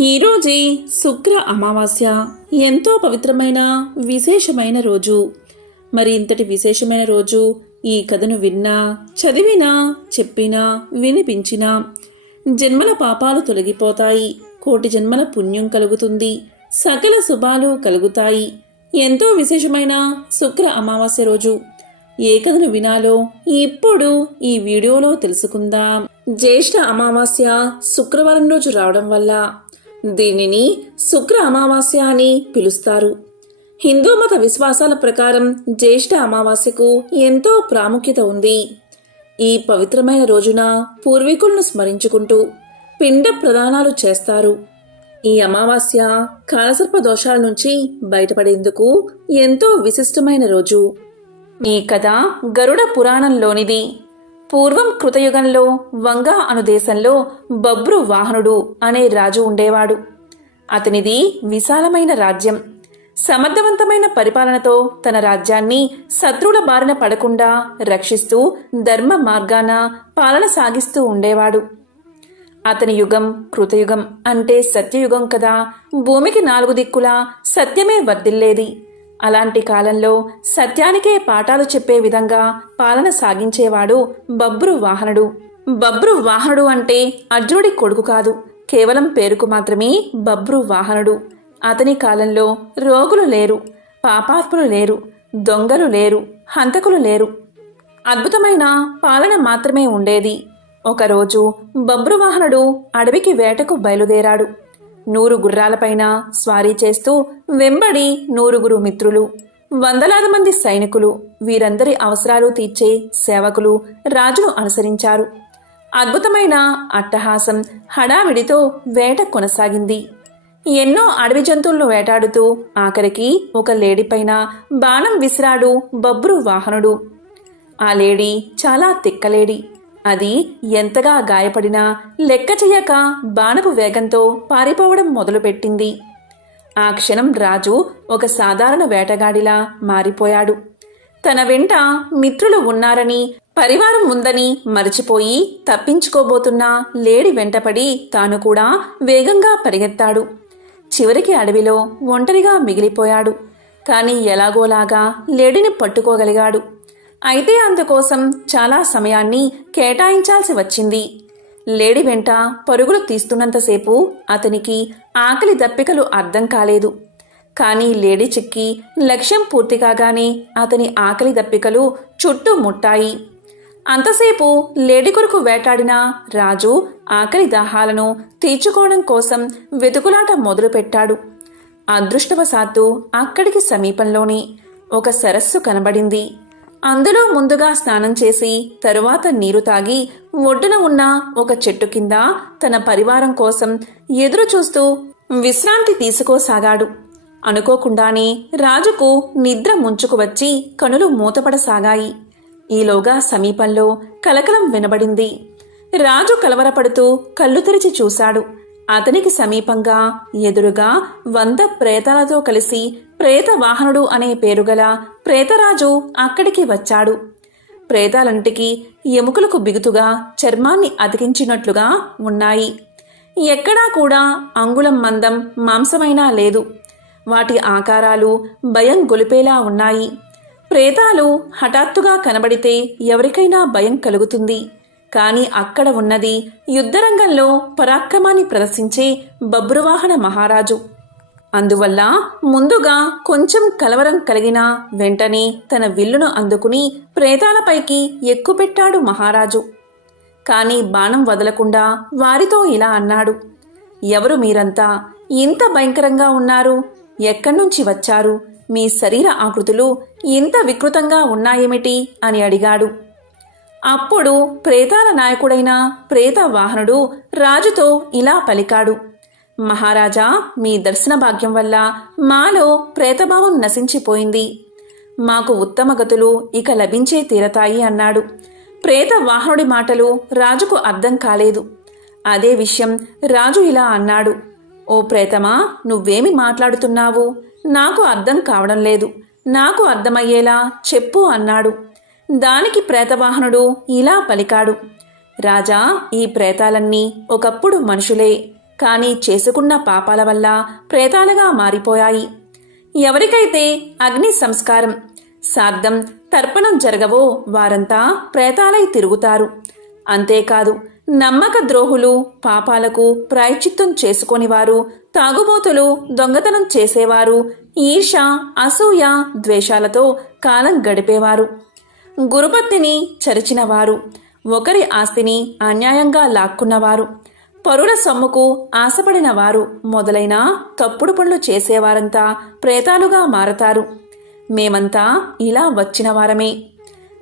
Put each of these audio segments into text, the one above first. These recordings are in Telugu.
ఈరోజే శుక్ర అమావాస్య ఎంతో పవిత్రమైన విశేషమైన రోజు. మరి ఇంతటి విశేషమైన రోజు ఈ కథను విన్నా, చదివినా, చెప్పినా, వినిపించినా జన్మల పాపాలు తొలగిపోతాయి, కోటి జన్మల పుణ్యం కలుగుతుంది, సకల శుభాలు కలుగుతాయి. ఎంతో విశేషమైన శుక్ర అమావాస్య రోజు ఏ కథను వినాలో ఇప్పుడు ఈ వీడియోలో తెలుసుకుందాం. జ్యేష్ఠ అమావాస్య శుక్రవారం రోజు రావడం వల్ల దీనిని శుక్ర అమావాస్య అని పిలుస్తారు. హిందూ మత విశ్వాసాల ప్రకారం జ్యేష్ఠ అమావాస్యకు ఎంతో ప్రాముఖ్యత ఉంది. ఈ పవిత్రమైన రోజున పూర్వీకులను స్మరించుకుంటూ పిండ ప్రదానాలు చేస్తారు. ఈ అమావాస్య కాలసర్ప దోషాల నుంచి బయటపడేందుకు ఎంతో విశిష్టమైన రోజు. ఈ కథ గరుడ పురాణంలోనిది. పూర్వం కృతయుగంలో వంగా అను దేశంలో బభ్రు వాహనుడు అనే రాజు ఉండేవాడు. అతనిది విశాలమైన రాజ్యం. సమర్థవంతమైన పరిపాలనతో తన రాజ్యాన్ని శత్రువుల బారిన పడకుండా రక్షిస్తూ ధర్మ మార్గాన పాలన సాగిస్తూ ఉండేవాడు. అతని యుగం కృతయుగం అంటే సత్యయుగం కదా. భూమికి 4 దిక్కులా సత్యమే వర్ధిల్లేది. అలాంటి కాలంలో సత్యానికే పాఠాలు చెప్పే విధంగా పాలన సాగించేవాడు బభ్రు వాహనుడు. బభ్రు వాహనుడు అంటే అర్జునుడి కొడుకు కాదు, కేవలం పేరుకు మాత్రమే బభ్రు వాహనుడు. అతని కాలంలో రోగులు లేరు, పాపాత్ములు లేరు, దొంగలు లేరు, హంతకులు లేరు. అద్భుతమైన పాలన మాత్రమే ఉండేది. ఒకరోజు బభ్రు వాహనుడు అడవికి వేటకు బయలుదేరాడు. 100 గుర్రాలపైన స్వారీ చేస్తూ వెంబడి 100 మిత్రులు, వందలాది మంది సైనికులు, వీరందరి అవసరాలు తీర్చే సేవకులు రాజును అనుసరించారు. అద్భుతమైన అట్టహాసం, హడావిడితో వేట కొనసాగింది. ఎన్నో అడవి జంతువులను వేటాడుతూ ఆఖరికి ఒక లేడీపైన బాణం విసిరాడు బభ్రు వాహనుడు. ఆ లేడీ చాలా తిక్కలేడి. అది ఎంతగా గాయపడినా లెక్క చెయ్యక బాణపు వేగంతో పారిపోవడం మొదలుపెట్టింది. ఆ క్షణం రాజు ఒక సాధారణ వేటగాడిలా మారిపోయాడు. తన వెంట మిత్రులు ఉన్నారని, పరివారం ఉందని మరిచిపోయి తప్పించుకోబోతున్న లేడి వెంటపడి తాను కూడా వేగంగా పరిగెత్తాడు. చివరికి అడవిలో ఒంటరిగా మిగిలిపోయాడు. కానీ ఎలాగోలాగా లేడిని పట్టుకోగలిగాడు. అయితే అందుకోసం చాలా సమయాన్ని కేటాయించాల్సి వచ్చింది. లేడి వెంట పరుగులు తీస్తున్నంతసేపు అతనికి ఆకలి దప్పికలు అర్థం కాలేదు. కానీ లేడి చిక్కి లక్ష్యం పూర్తి కాగానే అతని ఆకలి దప్పికలు చుట్టుముట్టాయి. అంతసేపు లేడి కొరకు వేటాడిన రాజు ఆకలి దాహాలను తీర్చుకోవడం కోసం వెతుకులాట మొదలుపెట్టాడు. అదృష్టవశాత్తు అక్కడికి సమీపంలోనే ఒక సరస్సు కనబడింది. అందులో ముందుగా స్నానం చేసి తరువాత నీరు తాగి ఒడ్డున ఉన్న ఒక చెట్టు కింద తన పరివారం కోసం ఎదురు చూస్తూ విశ్రాంతి తీసుకోసాగాడు. అనుకోకుండానే రాజుకు నిద్ర ముంచుకు వచ్చి కనులు మూతపడసాగాయి. ఈలోగా సమీపంలో కలకలం వినబడింది. రాజు కలవరపడుతూ కళ్ళు తెరిచి చూశాడు. అతనికి సమీపంగా ఎదురుగా 100 ప్రేతాలతో కలిసి ప్రేత వాహనుడు అనే పేరుగల ప్రేతరాజు అక్కడికి వచ్చాడు. ప్రేతాలంటికి ఎముకలకు బిగుతుగా చర్మాన్ని అతికించినట్లుగా ఉన్నాయి. ఎక్కడా కూడా అంగుళం మందం మాంసమైనా లేదు. వాటి ఆకారాలు భయం గొలిపేలా ఉన్నాయి. ప్రేతాలు హఠాత్తుగా కనబడితే ఎవరికైనా భయం కలుగుతుంది. కానీ అక్కడ ఉన్నది యుద్ధరంగంలో పరాక్రమాన్ని ప్రదర్శించే బభ్రువాహన మహారాజు. అందువల్ల ముందుగా కొంచెం కలవరం కలిగిన వెంటనే తన విల్లును అందుకుని ప్రేతాలపైకి ఎక్కుపెట్టాడు మహారాజు. కానీ బాణం వదలకుండా వారితో ఇలా అన్నాడు, ఎవరు మీరంతా? ఇంత భయంకరంగా ఉన్నారు? ఎక్కడ్నుంచి వచ్చారు? మీ శరీర ఆకృతులు ఇంత వికృతంగా ఉన్నాయేమిటి అని అడిగాడు. అప్పుడు ప్రేతాల నాయకుడైన ప్రేత వాహనుడు రాజుతో ఇలా పలికాడు, మహారాజా, మీ దర్శన భాగ్యం వల్ల మాలో ప్రేతభావం నశించిపోయింది. మాకు ఉత్తమ గతులు ఇక లభించే తీరతాయి అన్నాడు. ప్రేత వాహనుడి మాటలు రాజుకు అర్థం కాలేదు. అదే విషయం రాజు ఇలా అన్నాడు, ఓ ప్రేతమా, నువ్వేమి మాట్లాడుతున్నావు? నాకు అర్థం కావడం లేదు. నాకు అర్థమయ్యేలా చెప్పు అన్నాడు. దానికి ప్రేతవాహనుడు ఇలా పలికాడు, రాజా, ఈ ప్రేతాలన్నీ ఒకప్పుడు మనుషులే. కానీ చేసుకున్న పాపాల వల్ల ప్రేతాలుగా మారిపోయాయి. ఎవరికైతే అగ్ని సంస్కారం, శ్రాద్ధం, తర్పణం జరగవో వారంతా ప్రేతాలై తిరుగుతారు. అంతేకాదు, నమ్మక ద్రోహులు, పాపాలకు ప్రాయశ్చిత్తం చేసుకొనివారు, తాగుబోతులు, దొంగతనం చేసేవారు, ఈర్ష, అసూయ, ద్వేషాలతో కాలం గడిపేవారు, గురుపత్నిని చరిచినవారు, ఒకరి ఆస్తిని అన్యాయంగా లాక్కున్నవారు, పరుల సొమ్ముకు ఆశపడిన వారు మొదలైన తప్పుడు పనులు చేసేవారంతా ప్రేతాలుగా మారతారు. మేమంతా ఇలా వచ్చిన వారమే.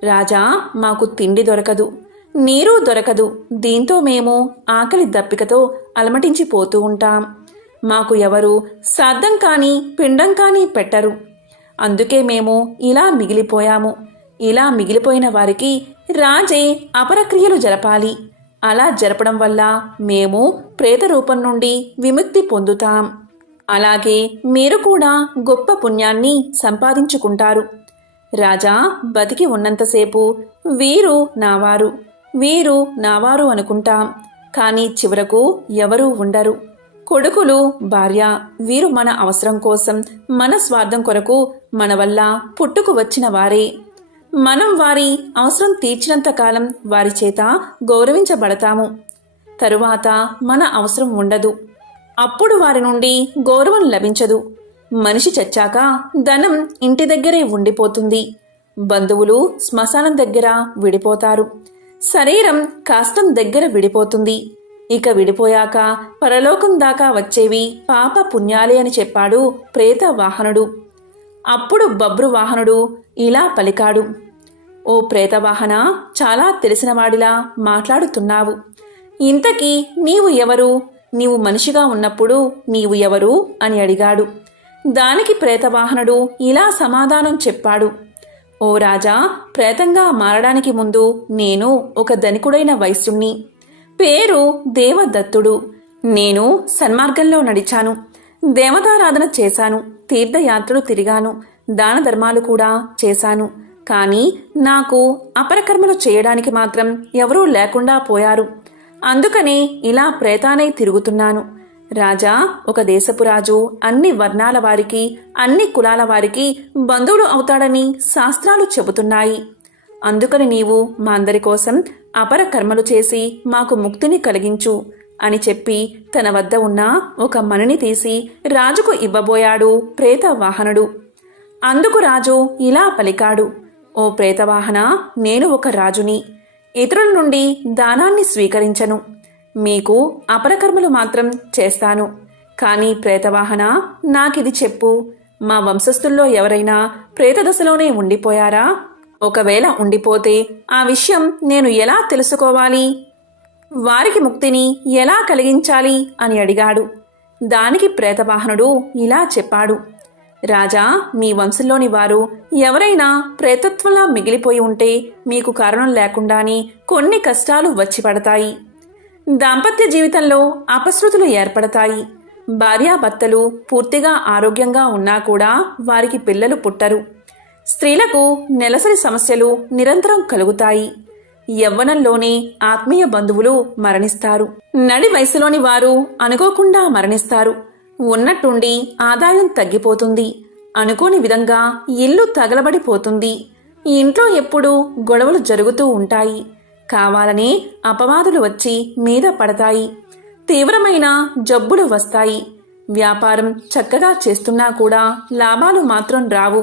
రాజా, మాకు తిండి దొరకదు, నీరు దొరకదు. దీంతో మేము ఆకలి దప్పికతో అలమటించిపోతూ ఉంటాం. మాకు ఎవరు శ్రాద్ధం కానీ పిండం కానీ పెట్టరు. అందుకే మేము ఇలా మిగిలిపోయాము. ఇలా మిగిలిపోయిన వారికి రాజే అపరక్రియలు జరపాలి. అలా జరపడం వల్ల మేము ప్రేత రూపం నుండి విముక్తి పొందుతాం. అలాగే మీరు కూడా గొప్ప పుణ్యాన్ని సంపాదించుకుంటారు. రాజా, బతికి ఉన్నంతసేపు వీరు నావారు, వీరు నావారు అనుకుంటాం. కానీ చివరకు ఎవరూ ఉండరు. కొడుకులు, భార్య, వీరు మన అవసరం కోసం, మన స్వార్థం కొరకు మన వల్ల పుట్టుకు వచ్చిన వారే. మనం వారి అవసరం తీర్చినంత కాలం వారి చేత గౌరవించబడతాము. తరువాత మన అవసరం ఉండదు. అప్పుడు వారి నుండి గౌరవం లభించదు. మనిషి చచ్చాక ధనం ఇంటి దగ్గరే ఉండిపోతుంది. బంధువులు శ్మశానం దగ్గర విడిపోతారు. శరీరం కాష్టం దగ్గర విడిపోతుంది. ఇక విడిపోయాక పరలోకం దాకా వచ్చేవి పాప పుణ్యాలే అని చెప్పాడు ప్రేత వాహనుడు. అప్పుడు బబ్రు వాహనుడు ఇలా పలికాడు: ఓ ప్రేతవాహన, చాలా తెలిసినవాడిలా మాట్లాడుతున్నావు. ఇంతకీ నీవు ఎవరు? నీవు మనిషిగా ఉన్నప్పుడు నీవు ఎవరు అని అడిగాడు. దానికి ప్రేతవాహనుడు ఇలా సమాధానం చెప్పాడు: ఓ రాజా, ప్రేతంగా మారడానికి ముందు నేను ఒక ధనికుడైన వైశ్యుణ్ణి. పేరు దేవదత్తుడు. నేను సన్మార్గంలో నడిచాను, దేవతారాధన చేశాను, తీర్థయాత్రలు తిరిగాను, దాన ధర్మాలు కూడా చేశాను. కానీ నాకు అపరకర్మలు చేయడానికి మాత్రం ఎవరూ లేకుండా పోయారు. అందుకనే ఇలా ప్రేతానై తిరుగుతున్నాను. రాజా, ఒక దేశపు రాజు అన్ని వర్ణాల వారికి, అన్ని కులాల వారికి బంధువుడు అవుతాడని శాస్త్రాలు చెబుతున్నాయి. అందుకని నీవు మా అందరి కోసం అపర కర్మలు చేసి మాకు ముక్తిని కలిగించు అని చెప్పి తన వద్ద ఉన్న ఒక మణిని తీసి రాజుకు ఇవ్వబోయాడు ప్రేతవాహనుడు. అందుకు రాజు ఇలా పలికాడు: ఓ ప్రేతవాహన, నేను ఒక రాజుని. ఇతరుల నుండి దానాన్ని స్వీకరించను. మీకు అపరకర్మలు మాత్రం చేస్తాను. కానీ ప్రేతవాహన, నాకిది చెప్పు, మా వంశస్థుల్లో ఎవరైనా ప్రేతదశలోనే ఉండిపోయారా? ఒకవేళ ఉండిపోతే ఆ విషయం నేను ఎలా తెలుసుకోవాలి? వారికి ముక్తిని ఎలా కలిగించాలి అని అడిగాడు. దానికి ప్రేతవాహనుడు ఇలా చెప్పాడు: రాజా, మీ వంశంలోని వారు ఎవరైనా ప్రేతత్వంలా మిగిలిపోయి ఉంటే మీకు కారణం లేకుండానే కొన్ని కష్టాలు వచ్చి పడతాయి. దాంపత్య జీవితంలో అపశృతులు ఏర్పడతాయి. భార్యాభర్తలు పూర్తిగా ఆరోగ్యంగా ఉన్నా కూడా వారికి పిల్లలు పుట్టరు. స్త్రీలకు నెలసరి సమస్యలు నిరంతరం కలుగుతాయి. యవ్వనంలోనే ఆత్మీయ బంధువులు మరణిస్తారు. నడి వయసులోని వారు అనుకోకుండా మరణిస్తారు. ఉన్నట్టుండి ఆదాయం తగ్గిపోతుంది. అనుకోని విధంగా ఇల్లు తగలబడిపోతుంది. ఇంట్లో ఎప్పుడూ గొడవలు జరుగుతూ ఉంటాయి. కావాలనే అపవాదులు వచ్చి మీద పడతాయి. తీవ్రమైన జబ్బులు వస్తాయి. వ్యాపారం చక్కగా చేస్తున్నా కూడా లాభాలు మాత్రం రావు.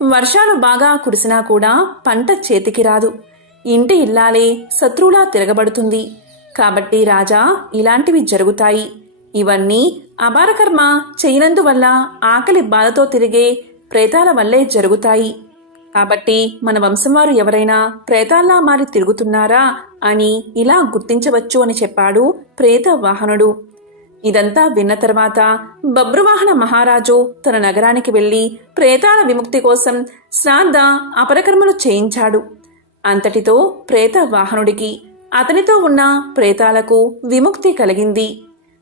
వర్షాలు బాగా కురిసినా కూడా పంట చేతికి రాదు. ఇంటి ఇల్లాలే శత్రువులా తిరగబడుతుంది. కాబట్టి రాజా, ఇలాంటివి జరుగుతాయి. ఇవన్నీ అపారకర్మ చేయనందువల్ల ఆకలి బాధతో తిరిగే ప్రేతాల వల్లే జరుగుతాయి. కాబట్టి మన వంశం వారు ఎవరైనా ప్రేతాల్లా మారి తిరుగుతున్నారా అని ఇలా గుర్తించవచ్చు అని చెప్పాడు ప్రేతవాహనుడు. ఇదంతా విన్న తర్వాత బబ్రువాహన మహారాజు తన నగరానికి వెళ్లి ప్రేతాల విముక్తి కోసం శ్రాద్ధ అపరకర్మలు చేయించాడు. అంతటితో ప్రేతవాహనుడికి, అతనితో ఉన్న ప్రేతాలకు విముక్తి కలిగింది.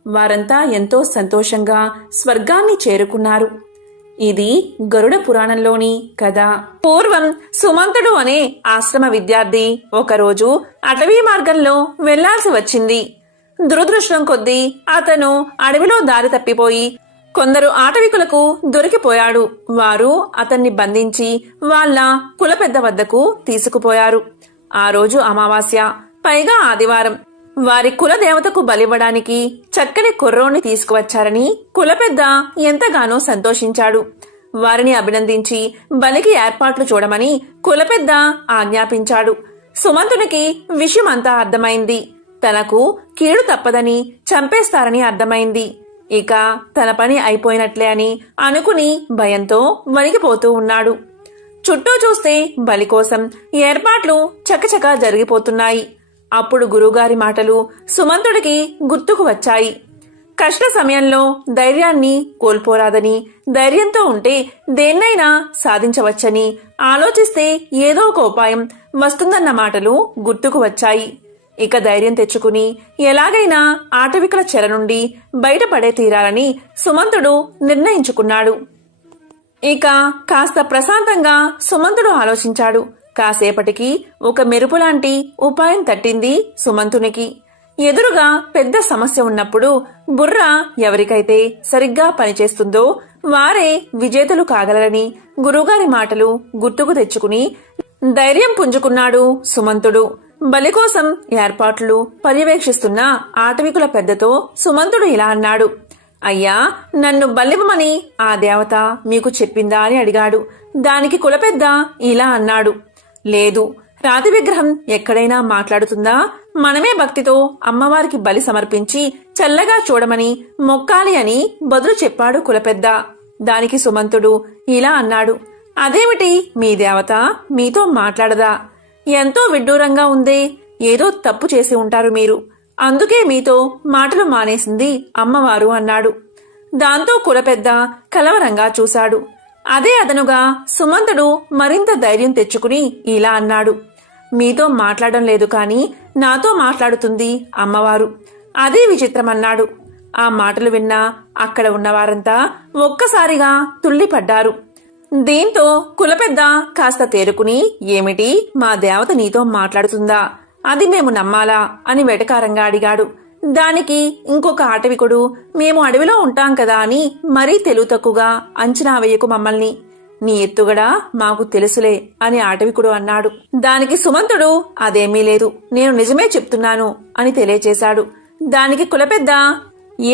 వారంతా ఎంతో సంతోషంగా స్వర్గాన్ని చేరుకున్నారు. ఇది గరుడ పురాణంలోని కథ. పూర్వం సుమంతుడు అనే ఆశ్రమ విద్యార్థి ఒకరోజు అటవీ మార్గంలో వెళ్లాల్సి వచ్చింది. దురదృష్టం కొద్దీ అతను అడవిలో దారి తప్పిపోయి కొందరు ఆటవికులకు దొరికిపోయాడు. వారు అతన్ని బంధించి వాళ్ళ కులపెద్ద వద్దకు తీసుకుపోయారు. ఆ రోజు అమావాస్య, పైగా ఆదివారం. వారి కులదేవతకు బలివ్వడానికి చక్కని కుర్రోణ్ణి తీసుకువచ్చారని కులపెద్ద ఎంతగానో సంతోషించాడు. వారిని అభినందించి బలికి ఏర్పాట్లు చూడమని కులపెద్ద ఆజ్ఞాపించాడు. సుమంతునికి విషయమంతా అర్థమైంది. తనకు కీడు తప్పదని, చంపేస్తారని అర్థమైంది. ఇక తన పని అయిపోయినట్లే అని అనుకుని భయంతో వణికిపోతూ ఉన్నాడు. చుట్టూ చూస్తే బలి కోసం ఏర్పాట్లు చకచకా జరిగిపోతున్నాయి. అప్పుడు గురువుగారి మాటలు సుమంతుడికి గుర్తుకు వచ్చాయి. కష్ట సమయంలో ధైర్యాన్ని కోల్పోరాదని, ధైర్యంతో ఉంటే దేన్నైనా సాధించవచ్చని, ఆలోచిస్తే ఏదో ఒక ఉపాయం వస్తుందన్న మాటలు గుర్తుకు వచ్చాయి. ఇక ధైర్యం తెచ్చుకుని ఎలాగైనా ఆటవికుల చెర నుండి బయటపడే తీరాలని సుమంతుడు నిర్ణయించుకున్నాడు. ఇక కాస్త ప్రశాంతంగా సుమంతుడు ఆలోచించాడు. కాసేపటికి ఒక మెరుపులాంటి ఉపాయం తట్టింది సుమంతునికి. ఎదురుగా పెద్ద సమస్య ఉన్నప్పుడు బుర్ర ఎవరికైతే సరిగ్గా పనిచేస్తుందో వారే విజేతలు కాగలరని గురువుగారి మాటలు గుర్తుకు తెచ్చుకుని ధైర్యం పుంజుకున్నాడు సుమంతుడు. బలి కోసం ఏర్పాట్లు పర్యవేక్షిస్తున్న ఆటవికుల పెద్దతో సుమంతుడు ఇలా అన్నాడు. అయ్యా, నన్ను బలివ్వమని ఆ దేవత మీకు చెప్పిందా అని అడిగాడు. దానికి కులపెద్ద ఇలా అన్నాడు. లేదు, రాతి విగ్రహం ఎక్కడైనా మాట్లాడుతుందా? మనమే భక్తితో అమ్మవారికి బలి సమర్పించి చల్లగా చూడమని మొక్కాలి అని బదులు చెప్పాడు కులపెద్ద. దానికి సుమంతుడు ఇలా అన్నాడు. అదేమిటి, మీ దేవత మీతో మాట్లాడదా? ఎంతో విడ్డూరంగా ఉందే. ఏదో తప్పు చేసి ఉంటారు మీరు, అందుకే మీతో మాటలు మానేసింది అమ్మవారు అన్నాడు. దాంతో కులపెద్ద కలవరంగా చూశాడు. అదే అదనుగా సుమంతుడు మరింత ధైర్యం తెచ్చుకుని ఇలా అన్నాడు. మీతో మాట్లాడడం లేదు కాని నాతో మాట్లాడుతుంది అమ్మవారు. అదే విచిత్రమన్నాడు. ఆ మాటలు విన్నా అక్కడ ఉన్నవారంతా ఒక్కసారిగా తుళ్లిపడ్డారు. దీంతో కులపెద్ద కాస్త తేరుకుని, ఏమిటి, మా దేవత నీతో మాట్లాడుతుందా? అది మేము నమ్మాలా అని వెటకారంగా అడిగాడు. దానికి ఇంకొక ఆటవికుడు, మేము అడవిలో ఉంటాం కదా అని మరీ తెలివి తక్కువగా అంచనా వేయకు మమ్మల్ని. నీ ఎత్తుగడా మాకు తెలుసులే అని ఆటవికుడు అన్నాడు. దానికి సుమంతుడు, అదేమీ లేదు, నేను నిజమే చెప్తున్నాను అని తెలియచేశాడు. దానికి కులపెద్ద,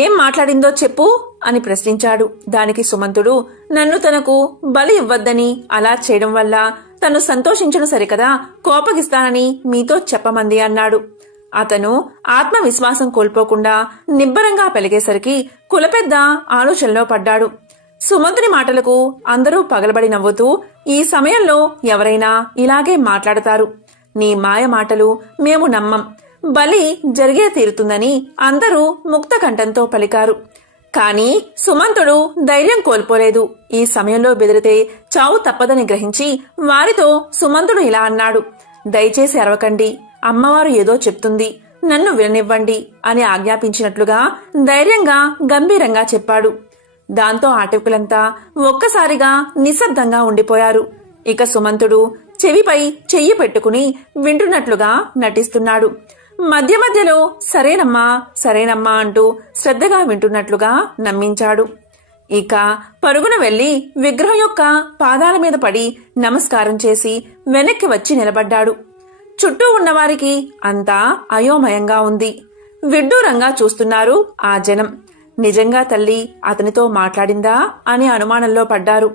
ఏం మాట్లాడిందో చెప్పు అని ప్రశ్నించాడు. దానికి సుమంతుడు, నన్ను తనకు బలి ఇవ్వద్దని, అలా చేయడం వల్ల తను సంతోషించను సరికదా, కోపగిస్తానని మీతో చెప్పమంది అన్నాడు. అతను ఆత్మవిశ్వాసం కోల్పోకుండా నిబ్బరంగా పలికేసరికి కులపెద్ద ఆలోచనలో పడ్డాడు. సుమంతుని మాటలకు అందరూ పగలబడి నవ్వుతూ, ఈ సమయంలో ఎవరైనా ఇలాగే మాట్లాడతారు. నీ మాయ మాటలు మేము నమ్మం. బలి జరిగే తీరుతుందని అందరూ ముక్త కంఠంతో పలికారు. కాని సుమంతుడు ధైర్యం కోల్పోలేదు. ఈ సమయంలో బెదిరితే చావు తప్పదని గ్రహించి వారితో సుమంతుడు ఇలా అన్నాడు. దయచేసి అరవకండి, అమ్మవారు ఏదో చెప్తుంది, నన్ను విననివ్వండి అని ఆజ్ఞాపించినట్లుగా ధైర్యంగా గంభీరంగా చెప్పాడు. దాంతో ఆటవికులంతా ఒక్కసారిగా నిశ్శబ్దంగా ఉండిపోయారు. ఇక సుమంతుడు చెవిపై చెయ్యి పెట్టుకుని వింటున్నట్లుగా నటిస్తున్నాడు. మధ్య మధ్యలో సరేనమ్మా సరేనమ్మా అంటూ శ్రద్ధగా వింటున్నట్లుగా నమ్మించాడు. ఇక పరుగున వెళ్లి విగ్రహం యొక్క పాదాల మీద పడి నమస్కారం చేసి వెనక్కి వచ్చి నిలబడ్డాడు. చుట్టూ ఉన్నవారికి అంతా అయోమయంగా ఉంది. విడ్డూరంగా చూస్తున్నారు ఆ జనం. నిజంగా తల్లి అతనితో మాట్లాడిందా అని అనుమానంలో పడ్డారు.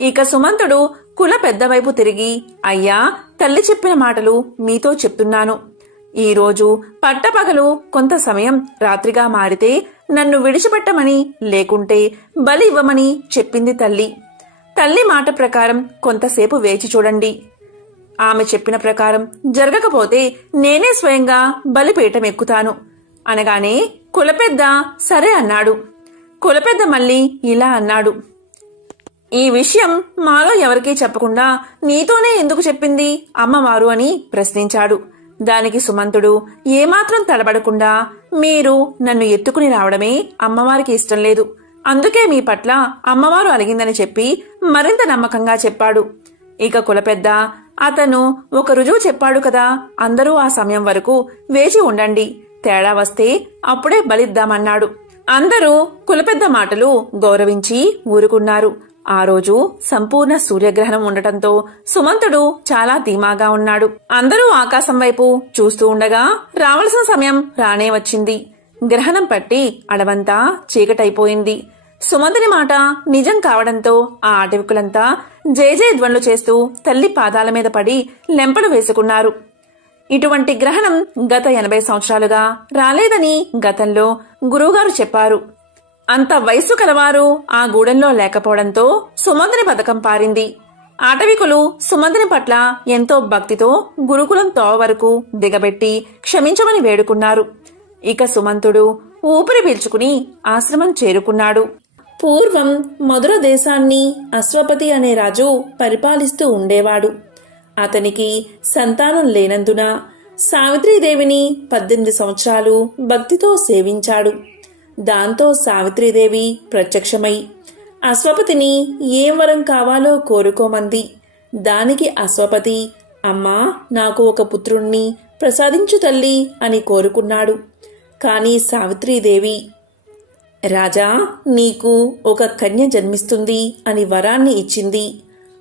ఇక సుమంతుడు కుల పెద్దవైపు తిరిగి, అయ్యా, తల్లి చెప్పిన మాటలు మీతో చెప్తున్నాను. ఈరోజు పట్టపగలు కొంత సమయం రాత్రిగా మారితే నన్ను విడిచిపెట్టమని, లేకుంటే బలి ఇవ్వమని చెప్పింది తల్లి. తల్లి మాట ప్రకారం కొంతసేపు వేచి చూడండి. ఆమె చెప్పిన ప్రకారం జరగకపోతే నేనే స్వయంగా బలిపీఠం ఎక్కుతాను అనగానే కులపెద్ద సరే అన్నాడు. కులపెద్ద మళ్ళీ ఇలా అన్నాడు. ఈ విషయం మాలో ఎవరికీ చెప్పకుండా నీతోనే ఎందుకు చెప్పింది అమ్మవారు అని ప్రశ్నించాడు. దానికి సుమంతుడు ఏమాత్రం తడబడకుండా, మీరు నన్ను ఎత్తుకుని రావడమే అమ్మవారికి ఇష్టం లేదు, అందుకే మీ పట్ల అమ్మవారు అలిగిందని చెప్పి మరింత నమ్మకంగా చెప్పాడు. ఇక కులపెద్ద, అతను ఒక రుజువు చెప్పాడు కదా, అందరూ ఆ సమయం వరకు వేచి ఉండండి, తేడా వస్తే అప్పుడే బలిద్దామన్నాడు. అందరూ కులపెద్ద మాటలు గౌరవించి ఊరుకున్నారు. ఆ రోజు సంపూర్ణ సూర్యగ్రహణం ఉండటంతో సుమంతుడు చాలా ధీమాగా ఉన్నాడు. అందరూ ఆకాశం వైపు చూస్తూ ఉండగా రావలసిన సమయం రానే వచ్చింది. గ్రహణం పట్టి అడవంతా చీకటైపోయింది. సుమంతుని మాట నిజం కావడంతో ఆ అటవికులంతా జయజయధ్వనులు చేస్తూ తల్లి పాదాల మీద పడి లెంపలు వేసుకున్నారు. ఇటువంటి గ్రహణం గత 80 సంవత్సరాలుగా రాలేదని గతంలో గురువుగారు చెప్పారు. అంత వయస్సు కలవారు ఆ గూడెంలో లేకపోవడంతో సుమంతుని పథకం పారింది. ఆటవికులు సుమంతుని పట్ల ఎంతో భక్తితో గురుకులం తోవ వరకు దిగబెట్టి క్షమించమని వేడుకున్నారు. ఇక సుమంతుడు ఊపిరి పీల్చుకుని ఆశ్రమం చేరుకున్నాడు. పూర్వం మధుర దేశాన్ని అశ్వపతి అనే రాజు పరిపాలిస్తూ ఉండేవాడు. అతనికి సంతానం లేనందున సావిత్రీదేవిని 18 సంవత్సరాలు భక్తితో సేవించాడు. దాంతో సావిత్రీదేవి ప్రత్యక్షమై అశ్వపతిని ఏం వరం కావాలో కోరుకోమంది. దానికి అశ్వపతి, అమ్మా, నాకు ఒక పుత్రుణ్ణి ప్రసాదించు తల్లి అని కోరుకున్నాడు. కాని సావిత్రీదేవి, రాజా, నీకు ఒక కన్య జన్మిస్తుంది అని వరాన్ని ఇచ్చింది.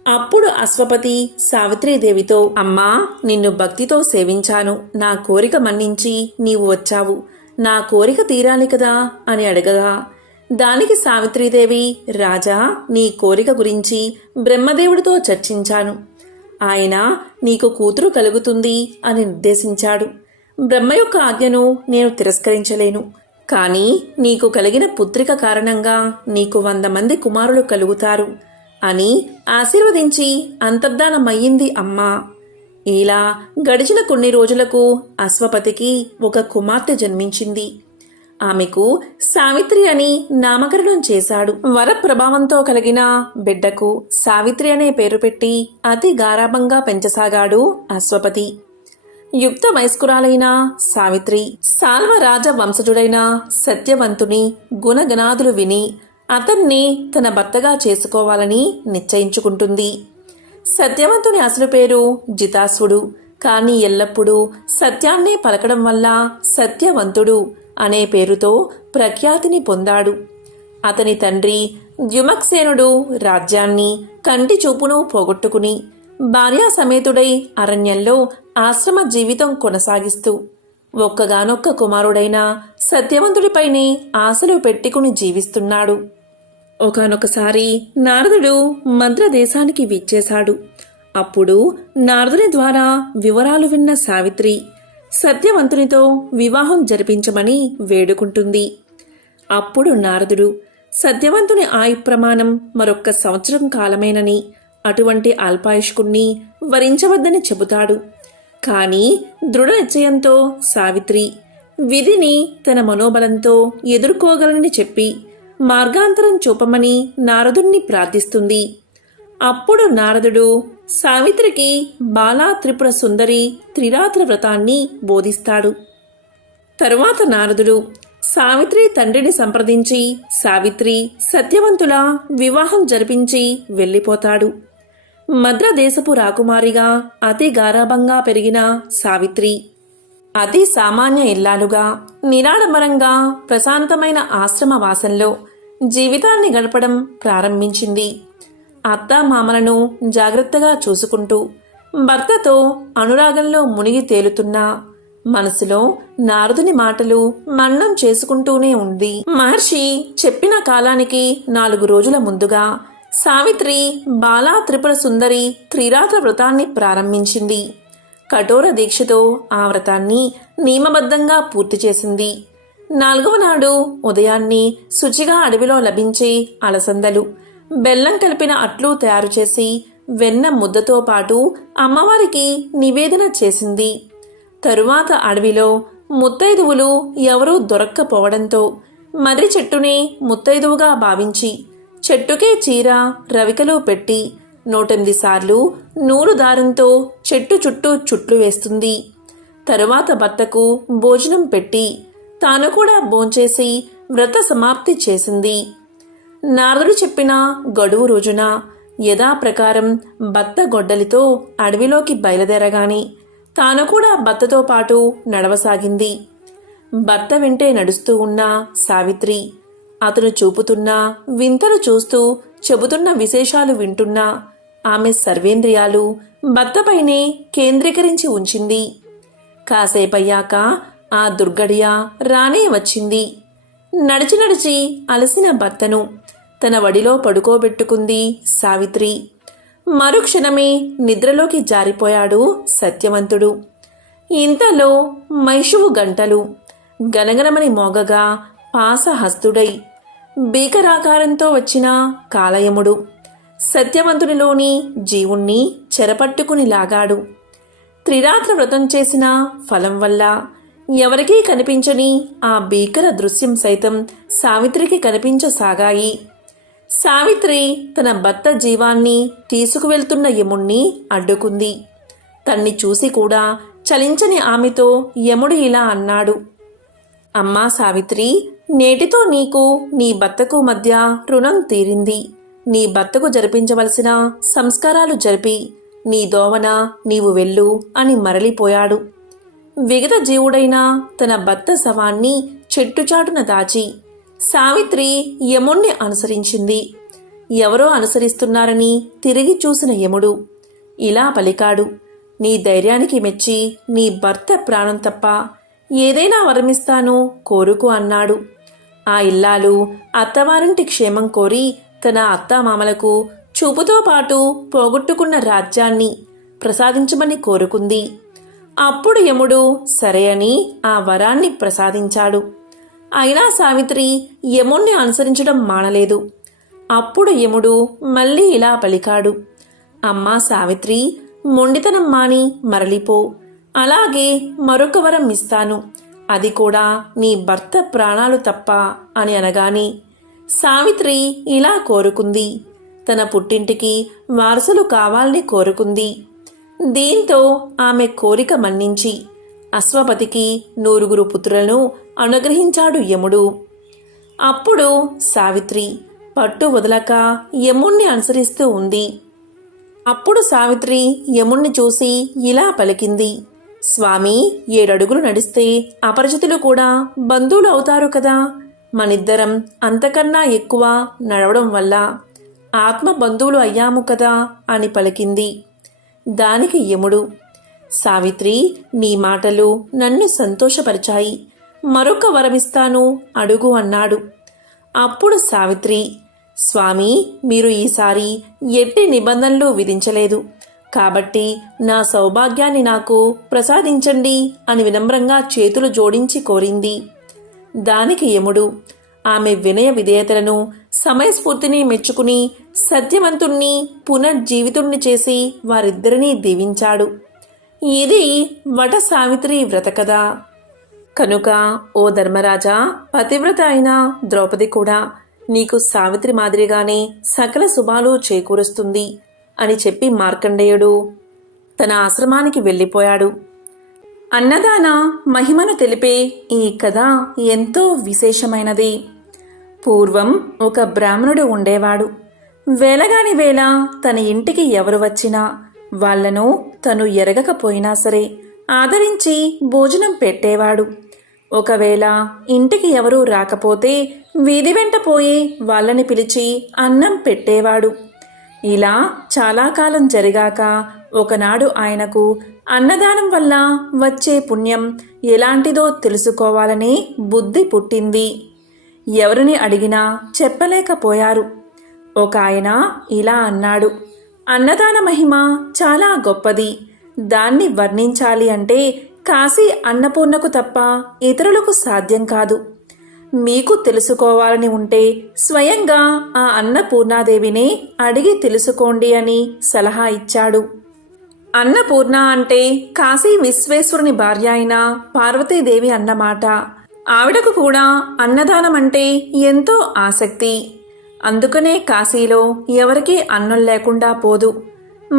అప్పుడు అశ్వపతి సావిత్రీదేవితో, అమ్మా, నిన్ను భక్తితో సేవించాను, నా కోరిక మన్నించి నీవు వచ్చావు, నా కోరిక తీరాలి కదా అని అడగగా దానికి సావిత్రీదేవి, రాజా, నీ కోరిక గురించి బ్రహ్మదేవుడితో చర్చించాను. ఆయన నీకు కూతురు కలుగుతుంది అని నిర్దేశించాడు. బ్రహ్మ యొక్క ఆజ్ఞను నేను తిరస్కరించలేను. కాని నీకు కలిగిన పుత్రిక కారణంగా నీకు 100 మంది కుమారులు కలుగుతారు అని ఆశీర్వదించి అంతర్ధానమయ్యింది అమ్మా. ఇలా గడిచిన కొన్ని రోజులకు అశ్వపతికి ఒక కుమార్తె జన్మించింది. ఆమెకు సావిత్రి అని నామకరణం చేశాడు. వర ప్రభావంతో కలిగిన బిడ్డకు సావిత్రి అనే పేరు పెట్టి అతి గారాభంగా పెంచసాగాడు అశ్వపతి. యుక్త వయస్కురాలైన సావిత్రి సాల్వ రాజ వంశజుడైన సత్యవంతుని గుణగణాదులు విని అతన్ని తన భర్తగా చేసుకోవాలని నిశ్చయించుకుంటుంది. సత్యవంతుని అసలు పేరు జితాసుడు. కాని ఎల్లప్పుడూ సత్యాన్నే పలకడం వల్ల సత్యవంతుడు అనే పేరుతో ప్రఖ్యాతిని పొందాడు. అతని తండ్రి ద్యుమత్సేనుడు రాజ్యాన్ని కంటి చూపును పోగొట్టుకుని భార్యా సమేతుడై అరణ్యంలో ఆశ్రమ జీవితం కొనసాగిస్తూ ఒక్కగానొక్క కుమారుడైన సత్యవంతుడిపైనే ఆశలు పెట్టుకుని జీవిస్తున్నాడు. ఒకానొకసారి నారదుడు మంత్రదేశానికి విచ్చేశాడు. అప్పుడు నారదుని ద్వారా వివరాలు విన్న సావిత్రి సత్యవంతునితో వివాహం జరిపించమని వేడుకుంటుంది. అప్పుడు నారదుడు సత్యవంతుని ఆయుప్రమాణం మరొక్క సంవత్సరం కాలమేనని, అటువంటి అల్పాయుష్కుణ్ణి వరించవద్దని చెబుతాడు. కాని దృఢ నిశ్చయంతో సావిత్రి విధిని తన మనోబలంతో ఎదుర్కోగలనని చెప్పి మార్గాంతరం చూపమని నారదుణ్ణి ప్రార్థిస్తుంది. అప్పుడు నారదుడు సావిత్రికి బాలా త్రిపుర సుందరి త్రిరాత్ర వ్రతాన్ని బోధిస్తాడు. తరువాత నారదుడు సావిత్రి తండ్రిని సంప్రదించి సావిత్రి సత్యవంతుల వివాహం జరిపించి వెళ్ళిపోతాడు. మద్రదేశపు రాకుమారిగా అతి గారాభంగా పెరిగిన సావిత్రి అతి సామాన్య ఇల్లాలుగా నిరాడంబరంగా ప్రశాంతమైన ఆశ్రమవాసంలో జీవితాన్ని గడపడం ప్రారంభించింది. అత్తామామలను జాగ్రత్తగా చూసుకుంటూ భర్తతో అనురాగంలో మునిగి తేలుతున్నా మనసులో నారదుని మాటలు మన్నం చేసుకుంటూనే ఉంది. మహర్షి చెప్పిన కాలానికి 4 రోజుల ముందుగా సావిత్రి బాలా త్రిపుర సుందరి త్రిరాత్ర వ్రతాన్ని ప్రారంభించింది. కఠోర దీక్షతో ఆ వ్రతాన్ని నియమబద్ధంగా పూర్తి చేసింది. 4వ నాడు ఉదయాన్నే శుచిగా అడవిలో లభించే అలసందలు, బెల్లం కలిపిన అట్లు తయారు చేసి వెన్న ముద్దతో పాటు అమ్మవారికి నివేదన చేసింది. తరువాత అడవిలో ముత్తైదువులు ఎవరూ దొరక్కపోవడంతో మర్రి చెట్టునే ముత్తైదువుగా భావించి చెట్టుకే చీర రవికలు పెట్టి 108 సార్లు నూలు దారంతో చెట్టు చుట్టూ చుట్లు వేస్తుంది. తరువాత భర్తకు భోజనం పెట్టి తాను కూడా భోంచేసి వ్రత సమాప్తి చేసింది. నారదుడు చెప్పిన గడువు రోజున యథాప్రకారం భర్త గొడ్డలితో అడవిలోకి బయలుదేరగాని తాను కూడా భర్తతో పాటు నడవసాగింది. భర్త వెంటే నడుస్తూ ఉన్న సావిత్రి అతను చూపుతున్న వింతలు చూస్తూ చెబుతున్న విశేషాలు వింటున్నా ఆమె సర్వేంద్రియాలు భర్తపైనే కేంద్రీకరించి ఉంచింది. కాసేపయ్యాక ఆ దుర్గడియ రానే వచ్చింది. నడిచి నడిచి అలసిన భర్తను తన వడిలో పడుకోబెట్టుకుంది సావిత్రి. మరుక్షణమే నిద్రలోకి జారిపోయాడు సత్యవంతుడు. ఇంతలో మైషువు గంటలు గనగనమని మోగగా పాసహస్తుడై భీకరాకారంతో వచ్చిన కాలయముడు సత్యవంతునిలోని జీవుణ్ణి చెరపట్టుకుని లాగాడు. త్రిరాత్ర వ్రతం చేసిన ఫలం వల్ల ఎవరికీ కనిపించని ఆ భీకర దృశ్యం సైతం సావిత్రికి కనిపించసాగాయి. సావిత్రి తన భర్త జీవాన్ని తీసుకువెళ్తున్న యముణ్ణి అడ్డుకుంది. తన్ని చూసి కూడా చలించని ఆమెతో యముడు ఇలా అన్నాడు. అమ్మా సావిత్రి, నేటితో నీకు నీ భర్తకు మధ్య రుణం తీరింది. నీ భర్తకు జరిపించవలసిన సంస్కారాలు జరిపి నీ దోవన నీవు వెళ్ళు అని మరలిపోయాడు. విగత జీవుడైన తన భర్త శవాన్ని చెట్టుచాటున దాచి సావిత్రి యముణ్ణి అనుసరించింది. ఎవరో అనుసరిస్తున్నారని తిరిగి చూసిన యముడు ఇలా పలికాడు. నీ ధైర్యానికి మెచ్చి నీ భర్త ప్రాణం తప్ప ఏదైనా వరమిస్తాను కోరుకు అన్నాడు. ఆ ఇల్లాలు అత్తవారింటి క్షేమం కోరి తన అత్తామామలకు చూపుతో పాటు పోగొట్టుకున్న రాజ్యాన్ని ప్రసాదించమని కోరుకుంది. అప్పుడు యముడు సరే అని ఆ వరాన్ని ప్రసాదించాడు. అయినా సావిత్రి యముణ్ణి అనుసరించడం మానలేదు. అప్పుడు యముడు మళ్ళీ ఇలా పలికాడు. అమ్మా సావిత్రి, మొండితనం మాని మరలిపో. అలాగే మరొక వరం ఇస్తాను, అది కూడా నీ భర్త ప్రాణాలు తప్ప అని అనగాని సావిత్రి ఇలా కోరుకుంది. తన పుట్టింటికి వారసులు కావాలని కోరుకుంది. దీంతో ఆమె కోరిక మన్నించి అశ్వపతికి 9 పుత్రులను అనుగ్రహించాడు యముడు. అప్పుడు సావిత్రి పట్టు వదలక యముణ్ణి అనుసరిస్తూ ఉంది. అప్పుడు సావిత్రి యముణ్ణి చూసి ఇలా పలికింది. స్వామి, 7 అడుగులు నడిస్తే అపరిచితులు కూడా బంధువులు అవుతారు కదా. మనిద్దరం అంతకన్నా ఎక్కువ నడవడం వల్ల ఆత్మ బంధువులు అయ్యాము కదా అని పలికింది. దానికి యముడు, సావిత్రి, నీ మాటలు నన్ను సంతోషపరిచాయి. మరొక వరమిస్తాను అడుగు అన్నాడు. అప్పుడు సావిత్రి, స్వామి, మీరు ఈసారి ఎట్టి నిబంధనలు విధించలేదు కాబట్టి నా సౌభాగ్యాన్ని నాకు ప్రసాదించండి అని వినమ్రంగా చేతులు జోడించి కోరింది. దానికి యముడు ఆమె వినయ విధేయతలను సమయస్ఫూర్తిని మెచ్చుకుని సత్యవంతుణ్ణి పునర్జీవితుణ్ణి చేసి వారిద్దరినీ దీవించాడు. ఇది వట సావిత్రి వ్రత కథ. కనుక ఓ ధర్మరాజా, పతివ్రత అయిన ద్రౌపది కూడా నీకు సావిత్రి మాదిరిగానే సకల శుభాలు చేకూరుస్తుంది అని చెప్పి మార్కండేయుడు తన ఆశ్రమానికి వెళ్ళిపోయాడు. అన్నదాన మహిమను తెలిపే ఈ కథ ఎంతో విశేషమైనది. పూర్వం ఒక బ్రాహ్మణుడు ఉండేవాడు. వేలగాని వేళ తన ఇంటికి ఎవరు వచ్చినా వాళ్లను తను ఎరగకపోయినా సరే ఆదరించి భోజనం పెట్టేవాడు. ఒకవేళ ఇంటికి ఎవరూ రాకపోతే వీధి వెంట పోయి వాళ్ళని పిలిచి అన్నం పెట్టేవాడు. ఇలా చాలా కాలం జరిగాక ఒకనాడు ఆయనకు అన్నదానం వల్ల వచ్చే పుణ్యం ఎలాంటిదో తెలుసుకోవాలని బుద్ధి పుట్టింది. ఎవరిని అడిగినా చెప్పలేకపోయారు. ఒక ఆయన ఇలా అన్నాడు, అన్నదాన మహిమ చాలా గొప్పది. దాన్ని వర్ణించాలి అంటే కాశీ అన్నపూర్ణకు తప్ప ఇతరులకు సాధ్యం కాదు. మీకు తెలుసుకోవాలని ఉంటే స్వయంగా ఆ అన్నపూర్ణాదేవిని అడిగి తెలుసుకోండి అని సలహా ఇచ్చాడు. అన్నపూర్ణ అంటే కాశీ విశ్వేశ్వరుని భార్య అయిన పార్వతీదేవి అన్నమాట. ఆవిడకు కూడా అన్నదానం అంటే ఎంతో ఆసక్తి. అందుకనే కాశీలో ఎవరికీ అన్నం లేకుండా పోదు.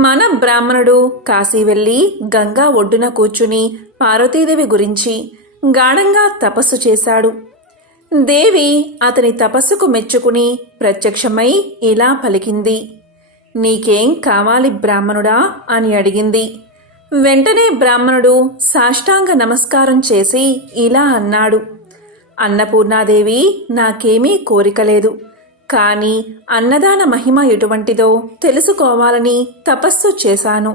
మన బ్రాహ్మణుడు కాశీ వెళ్ళి గంగా ఒడ్డున కూర్చుని పార్వతీదేవి గురించి గాఢంగా తపస్సు చేశాడు. దేవి అతని తపస్సుకు మెచ్చుకుని ప్రత్యక్షమై ఇలా పలికింది, నీకేం కావాలి బ్రాహ్మణుడా అని అడిగింది. వెంటనే బ్రాహ్మణుడు సాష్టాంగ నమస్కారం చేసి ఇలా అన్నాడు: అన్నపూర్ణాదేవి, నాకేమీ కోరిక లేదు. కానీ అన్నదాన మహిమ ఎటువంటిదో తెలుసుకోవాలని తపస్సు చేశాను.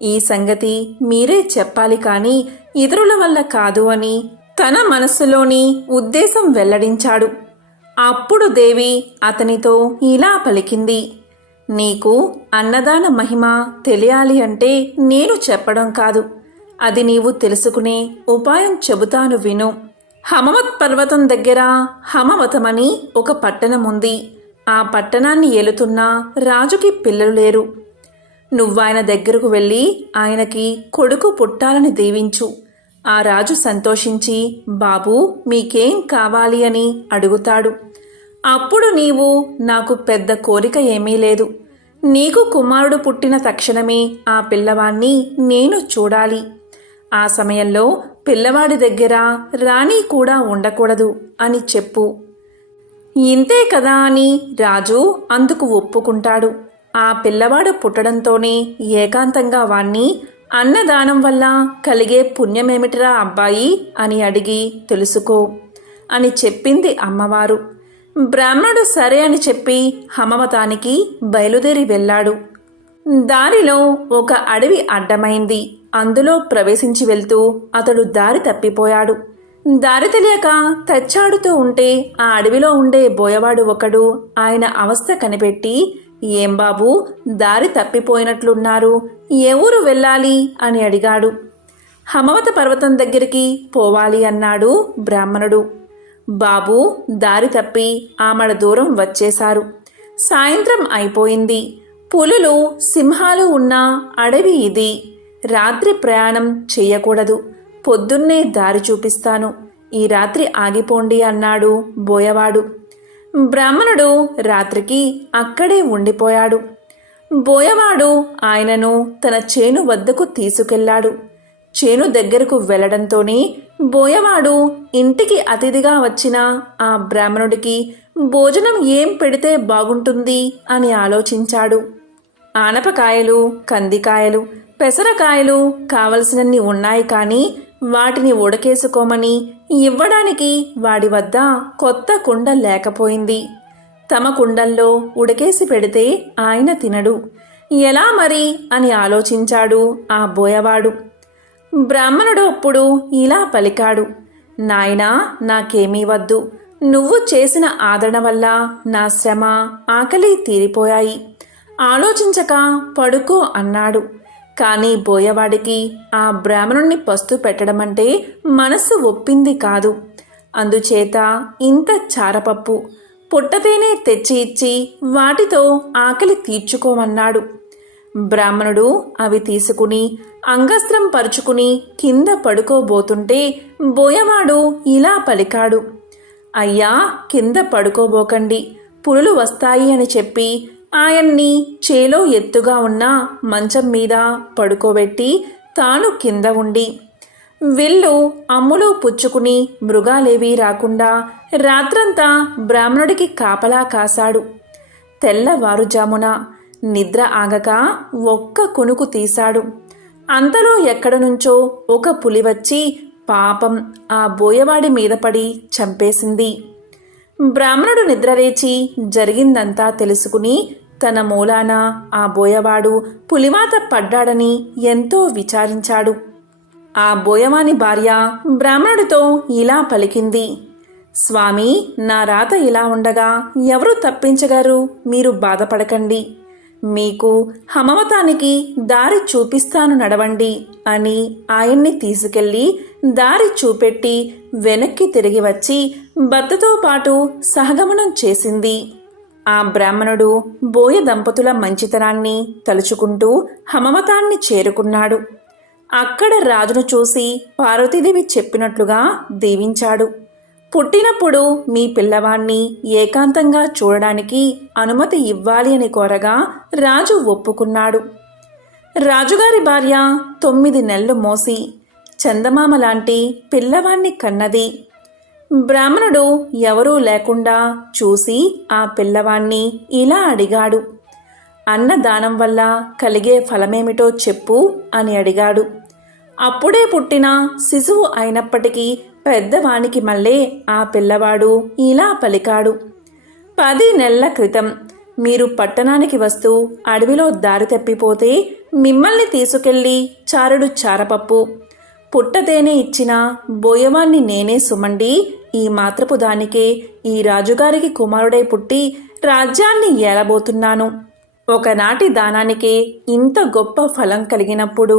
ఈ సంగతి మీరే చెప్పాలి కానీ ఇతరుల వల్ల కాదు అని తన మనస్సులోని ఉద్దేశం వెల్లడించాడు. అప్పుడు దేవి అతనితో ఇలా పలికింది: నీకు అన్నదాన మహిమ తెలియాలి అంటే నేను చెప్పడం కాదు, అది నీవు తెలుసుకునే ఉపాయం చెబుతాను విను. హమవత్ పర్వతం దగ్గర హమవతమని ఒక పట్టణం ఉంది. ఆ పట్టణాన్ని ఏలుతున్న రాజుకి పిల్లలు లేరు. నువ్వాయన దగ్గరకు వెళ్ళి ఆయనకి కొడుకు పుట్టాలని దీవించు. ఆ రాజు సంతోషించి, బాబూ, మీకేం కావాలి అని అడుగుతాడు. అప్పుడు నీవు, నాకు పెద్ద కోరిక ఏమీ లేదు, నీకు కుమారుడు పుట్టిన తక్షణమే ఆ పిల్లవాణ్ణి నేను చూడాలి. ఆ సమయంలో పిల్లవాడి దగ్గర రాణి కూడా ఉండకూడదు అని చెప్పు. ఇంతే కదా అని రాజు అందుకు ఒప్పుకుంటాడు. ఆ పిల్లవాడు పుట్టడంతోనే ఏకాంతంగా వాణ్ణి అన్నదానం వల్ల కలిగే పుణ్యమేమిటిరా అబ్బాయి అని అడిగి తెలుసుకో అని చెప్పింది అమ్మవారు. బ్రాహ్మణుడు సరే అని చెప్పి హమవతానికి బయలుదేరి వెళ్ళాడు. దారిలో ఒక అడవి అడ్డమైంది. అందులో ప్రవేశించి వెళ్తూ అతడు దారి తప్పిపోయాడు. దారి తెలియక తచ్చాడుతూ ఉంటే ఆ అడవిలో ఉండే బోయవాడు ఒకడు ఆయన అవస్థ కనిపెట్టి, ఏం బాబూ, దారి తప్పిపోయినట్లున్నారు, ఏ ఊరు వెళ్ళాలి అని అడిగాడు. హమవత పర్వతం దగ్గరికి పోవాలి అన్నాడు బ్రాహ్మణుడు. బాబూ, దారి తప్పి ఆమడ దూరం వచ్చేశారు. సాయంత్రం అయిపోయింది. పులులు, సింహాలు ఉన్న అడవి ఇది. రాత్రి ప్రయాణం చెయ్యకూడదు. పొద్దున్నే దారి చూపిస్తాను. ఈ రాత్రి ఆగిపోండి అన్నాడు బోయవాడు. బ్రాహ్మణుడు రాత్రికి అక్కడే ఉండిపోయాడు. బోయవాడు ఆయనను తన చేను వద్దకు తీసుకెళ్లాడు. చేను దగ్గరకు వెళ్లడంతోనే బోయవాడు ఇంటికి అతిథిగా వచ్చిన ఆ బ్రాహ్మణుడికి భోజనం ఏం పెడితే బాగుంటుంది అని ఆలోచించాడు. ఆనపకాయలు, కందికాయలు, పెసరకాయలు కావలసినన్ని ఉన్నాయి, కానీ వాటిని ఉడకేసుకోమని ఇవ్వడానికి వాడి వద్ద కొత్త కుండ లేకపోయింది. తమ కుండల్లో ఉడకేసి పెడితే ఆయన తినడు. ఎలా మరి అని ఆలోచించాడు ఆ బోయవాడు. బ్రాహ్మణుడు అప్పుడు ఇలా పలికాడు: నాయనా, నాకేమీ వద్దు. నువ్వు చేసిన ఆదరణ వల్ల నా శ్రమ, ఆకలి తీరిపోయాయి. ఆలోచించక పడుకో అన్నాడు. కానీ బోయవాడికి ఆ బ్రాహ్మణుణ్ణి పస్తు పెట్టడమంటే మనస్సు ఒప్పింది కాదు. అందుచేత ఇంత చారపప్పు, పుట్టతేనే తెచ్చి ఇచ్చి వాటితో ఆకలి తీర్చుకోమన్నాడు. బ్రాహ్మణుడు అవి తీసుకుని అంగస్త్రం పరుచుకుని కింద పడుకోబోతుంటే బోయవాడు ఇలా పలికాడు: అయ్యా, కింద పడుకోబోకండి, పులులు వస్తాయి అని చెప్పి ఆయన్ని చేలో ఎత్తుగా ఉన్న మంచం మీద పడుకోబెట్టి తాను కింద ఉండి విల్లు, అమ్ములు పుచ్చుకుని మృగాలేవీ రాకుండా రాత్రంతా బ్రాహ్మణుడికి కాపలా కాశాడు. తెల్లవారుజామున నిద్ర ఆగక ఒక్క కునుకు తీశాడు. అంతలో ఎక్కడ నుంచో ఒక పులి వచ్చి పాపం ఆ బోయవాడి మీద పడి చంపేసింది. బ్రాహ్మణుడు నిద్రలేచి జరిగిందంతా తెలుసుకుని తన మూలాన ఆ బోయవాడు పులివాత పడ్డాడని ఎంతో విచారించాడు. ఆ బోయవాని భార్య బ్రాహ్మణుడితో ఇలా పలికింది: స్వామి, నా రాత ఇలా ఉండగా ఎవరు తప్పించగారు? మీరు బాధపడకండి. మీకు హమవతానికి దారి చూపిస్తాను, నడవండి అని ఆయన్ని తీసుకెళ్లి దారి చూపెట్టి వెనక్కి తిరిగి వచ్చి భర్తతో పాటు సహగమనం చేసింది. ఆ బ్రాహ్మణుడు బోయ దంపతుల మంచితనాన్ని తలుచుకుంటూ హమవతాన్ని చేరుకున్నాడు. అక్కడ రాజును చూసి పార్వతీదేవి చెప్పినట్లుగా దీవించాడు. పుట్టినప్పుడు మీ పిల్లవాణ్ణి ఏకాంతంగా చూడడానికి అనుమతి ఇవ్వాలి అని కోరగా రాజు ఒప్పుకున్నాడు. రాజుగారి భార్య 9 నెలలు మోసి చందమామ లాంటి పిల్లవాణ్ణి కన్నది. బ్రాహ్మణుడు ఎవరూ లేకుండా చూసి ఆ పిల్లవాణ్ణి ఇలా అడిగాడు: అన్నదానం వల్ల కలిగే ఫలమేమిటో చెప్పు అని అడిగాడు. అప్పుడే పుట్టిన శిశువు అయినప్పటికీ పెద్దవానికి మళ్ళీ ఆ పిల్లవాడు ఇలా పలికాడు. 10 నెలల క్రితం మీరు పట్టణానికి వస్తూ అడవిలో దారి తప్పిపోతే మిమ్మల్ని తీసుకెళ్లి చారుడు చారపప్పు పుట్టతేనే ఇచ్చిన బోయవాణ్ణి నేనే సుమండి. ఈ మాత్రపు దానికే ఈ రాజుగారికి కుమారుడై పుట్టి రాజ్యాన్ని ఏలబోతున్నాను. ఒకనాటి దానానికే ఇంత గొప్ప ఫలం కలిగినప్పుడు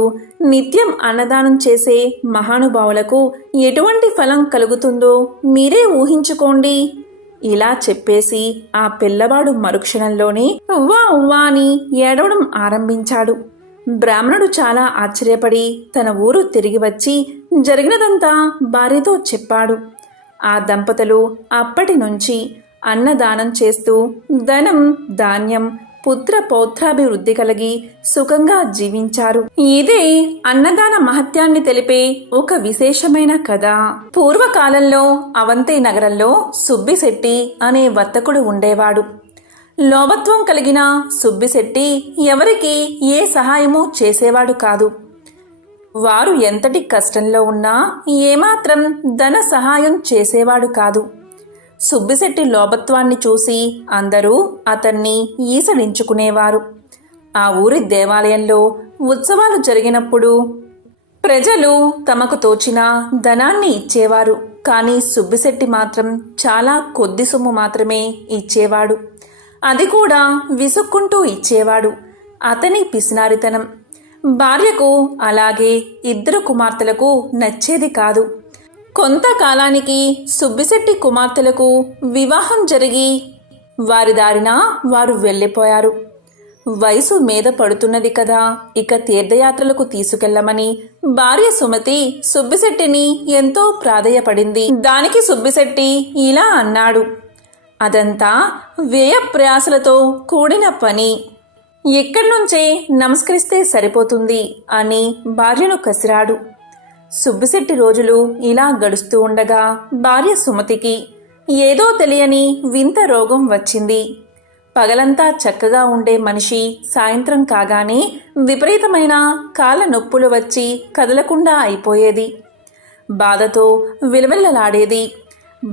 నిత్యం అన్నదానం చేసే మహానుభావులకు ఎటువంటి ఫలం కలుగుతుందో మీరే ఊహించుకోండి. ఇలా చెప్పేసి ఆ పిల్లవాడు మరుక్షణంలోనే ఉవ్వా ఉవ్వా అని ఏడవడం ఆరంభించాడు. బ్రాహ్మణుడు చాలా ఆశ్చర్యపడి తన ఊరు తిరిగి వచ్చి జరిగినదంతా భార్యతో చెప్పాడు. ఆ దంపతులు అప్పటి నుంచి అన్నదానం చేస్తూ ధనం, ధాన్యం, పుత్ర పౌత్రాభివృద్ధి కలిగి సుఖంగా జీవించారు. ఇదే అన్నదాన మహత్యాన్ని తెలిపే ఒక విశేషమైన కథ. పూర్వకాలంలో అవంతి నగరంలో సుబ్బిశెట్టి అనే వర్తకుడు ఉండేవాడు. లోభత్వం కలిగిన సుబ్బిశెట్టి ఎవరికి ఏ సహాయము చేసేవాడు కాదు. వారు ఎంతటి కష్టంలో ఉన్నా ఏమాత్రం ధన సహాయం చేసేవాడు కాదు. సుబ్బిశెట్టి లోభత్వాన్ని చూసి అందరూ అతన్ని ఈసడించుకునేవారు. ఆ ఊరి దేవాలయంలో ఉత్సవాలు జరిగినప్పుడు ప్రజలు తమకు తోచిన ధనాన్ని ఇచ్చేవారు. కానీ సుబ్బిశెట్టి మాత్రం చాలా కొద్ది సొమ్ము మాత్రమే ఇచ్చేవాడు. అది కూడా విసుక్కుంటూ ఇచ్చేవాడు. అతని పిసినారితనం భార్యకు అలాగే 2 కుమార్తెలకు నచ్చేది కాదు. కొంతకాలానికి సుబ్బిశెట్టి కుమార్తెలకు వివాహం జరిగి వారి దారిన వారు వెళ్ళిపోయారు. వయసు మీద పడుతున్నది కదా, ఇక తీర్థయాత్రలకు తీసుకెళ్లమని భార్య సుమతి సుబ్బిశెట్టిని ఎంతో ప్రాధేయపడింది. దానికి సుబ్బిశెట్టి ఇలా అన్నాడు. అదంతా వ్యయ ప్రయాసలతో కూడిన పని, ఎక్కడి నుంచే నమస్కరిస్తే సరిపోతుంది అని భార్యను కసిరాడు. సుబ్బిశెట్టి రోజులు ఇలా గడుస్తూ ఉండగా భార్య సుమతికి ఏదో తెలియని వింత రోగం వచ్చింది. పగలంతా చక్కగా ఉండే మనిషి సాయంత్రం కాగానే విపరీతమైన కాళ్ళ నొప్పులు వచ్చి కదలకుండా అయిపోయేది. బాధతో విలవిలలాడేది.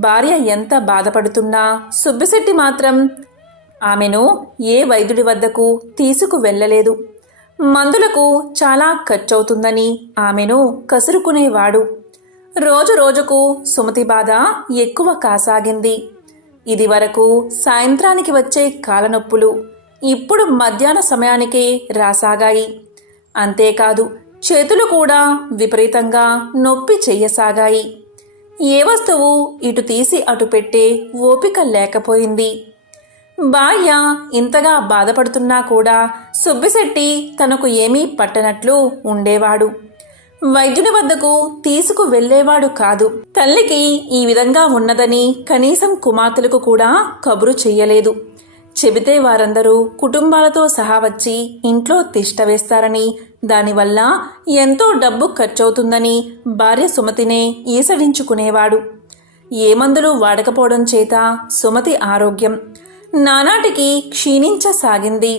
భార్య ఎంత బాధపడుతున్నా సుబ్బిశెట్టి మాత్రం ఆమెను ఏ వైద్యుడి వద్దకు తీసుకు వెళ్ళలేదు. మందులకు చాలా ఖర్చవుతుందని ఆమెను కసురుకునేవాడు. రోజు రోజుకు సుమతి బాధ ఎక్కువ కాసాగింది. ఇది వరకు సాయంత్రానికి వచ్చే కాలనొప్పులు ఇప్పుడు మధ్యాహ్న సమయానికే రాసాగాయి. అంతేకాదు చేతులు కూడా విపరీతంగా నొప్పి చెయ్యసాగాయి. ఏ వస్తువు ఇటు తీసి అటు పెట్టే ఓపిక లేకపోయింది. భార్య ఇంతగా బాధపడుతున్నా కూడా సుబ్బిశెట్టి తనకు ఏమీ పట్టనట్లు ఉండేవాడు. వైద్యుని వద్దకు తీసుకు వెళ్లేవాడు కాదు. తల్లికి ఈ విధంగా ఉన్నదని కనీసం కుమార్తెలకు కూడా కబురు చెయ్యలేదు. చెబితే వారందరూ కుటుంబాలతో సహా వచ్చి ఇంట్లో తిష్ట వేస్తారని, దానివల్ల ఎంతో డబ్బు ఖర్చవుతుందని భార్య సుమతినే ఈసడించుకునేవాడు. ఏ మందులు వాడకపోవడం చేత సుమతి ఆరోగ్యం నానాటికి క్షీణించసాగింది.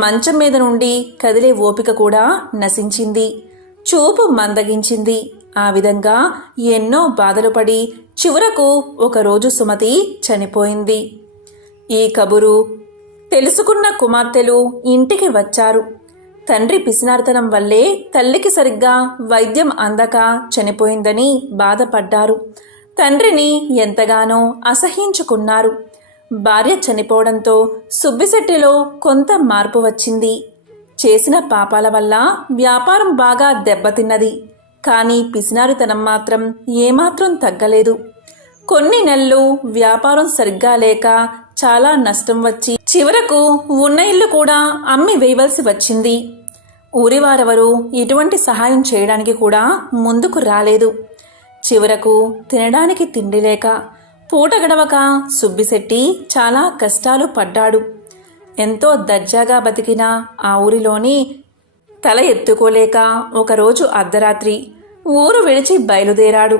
మంచం మీద నుండి కదిలే ఓపిక కూడా నశించింది. చూపు మందగించింది. ఆ విధంగా ఎన్నో బాధలు పడి చివరకు ఒకరోజు సుమతి చనిపోయింది. ఈ కబురు తెలుసుకున్న కుమార్తెలు ఇంటికి వచ్చారు. తండ్రి పిసినారితనం వల్లే తల్లికి సరిగ్గా వైద్యం అందక చనిపోయిందని బాధపడ్డారు. తండ్రిని ఎంతగానో అసహ్యించుకున్నారు. భార్య చనిపోవడంతో సుబ్బిశెట్టిలో కొంత మార్పు వచ్చింది. చేసిన పాపాల వల్ల వ్యాపారం బాగా దెబ్బతిన్నది. కానీ పిసినారితనం మాత్రం ఏమాత్రం తగ్గలేదు. కొన్ని నెలలు వ్యాపారం సరిగ్గా లేక చాలా నష్టం వచ్చి చివరకు ఉన్న ఇల్లు కూడా అమ్మి వేయవలసి వచ్చింది. ఊరివారెవరూ ఎటువంటి సహాయం చేయడానికి కూడా ముందుకు రాలేదు. చివరకు తినడానికి తిండి లేక పూట గడవక సుబ్బిశెట్టి చాలా కష్టాలు పడ్డాడు. ఎంతో దర్జాగా బతికిన ఆ ఊరిలోని తల ఎత్తుకోలేక ఒకరోజు అర్ధరాత్రి ఊరు విడిచి బయలుదేరాడు.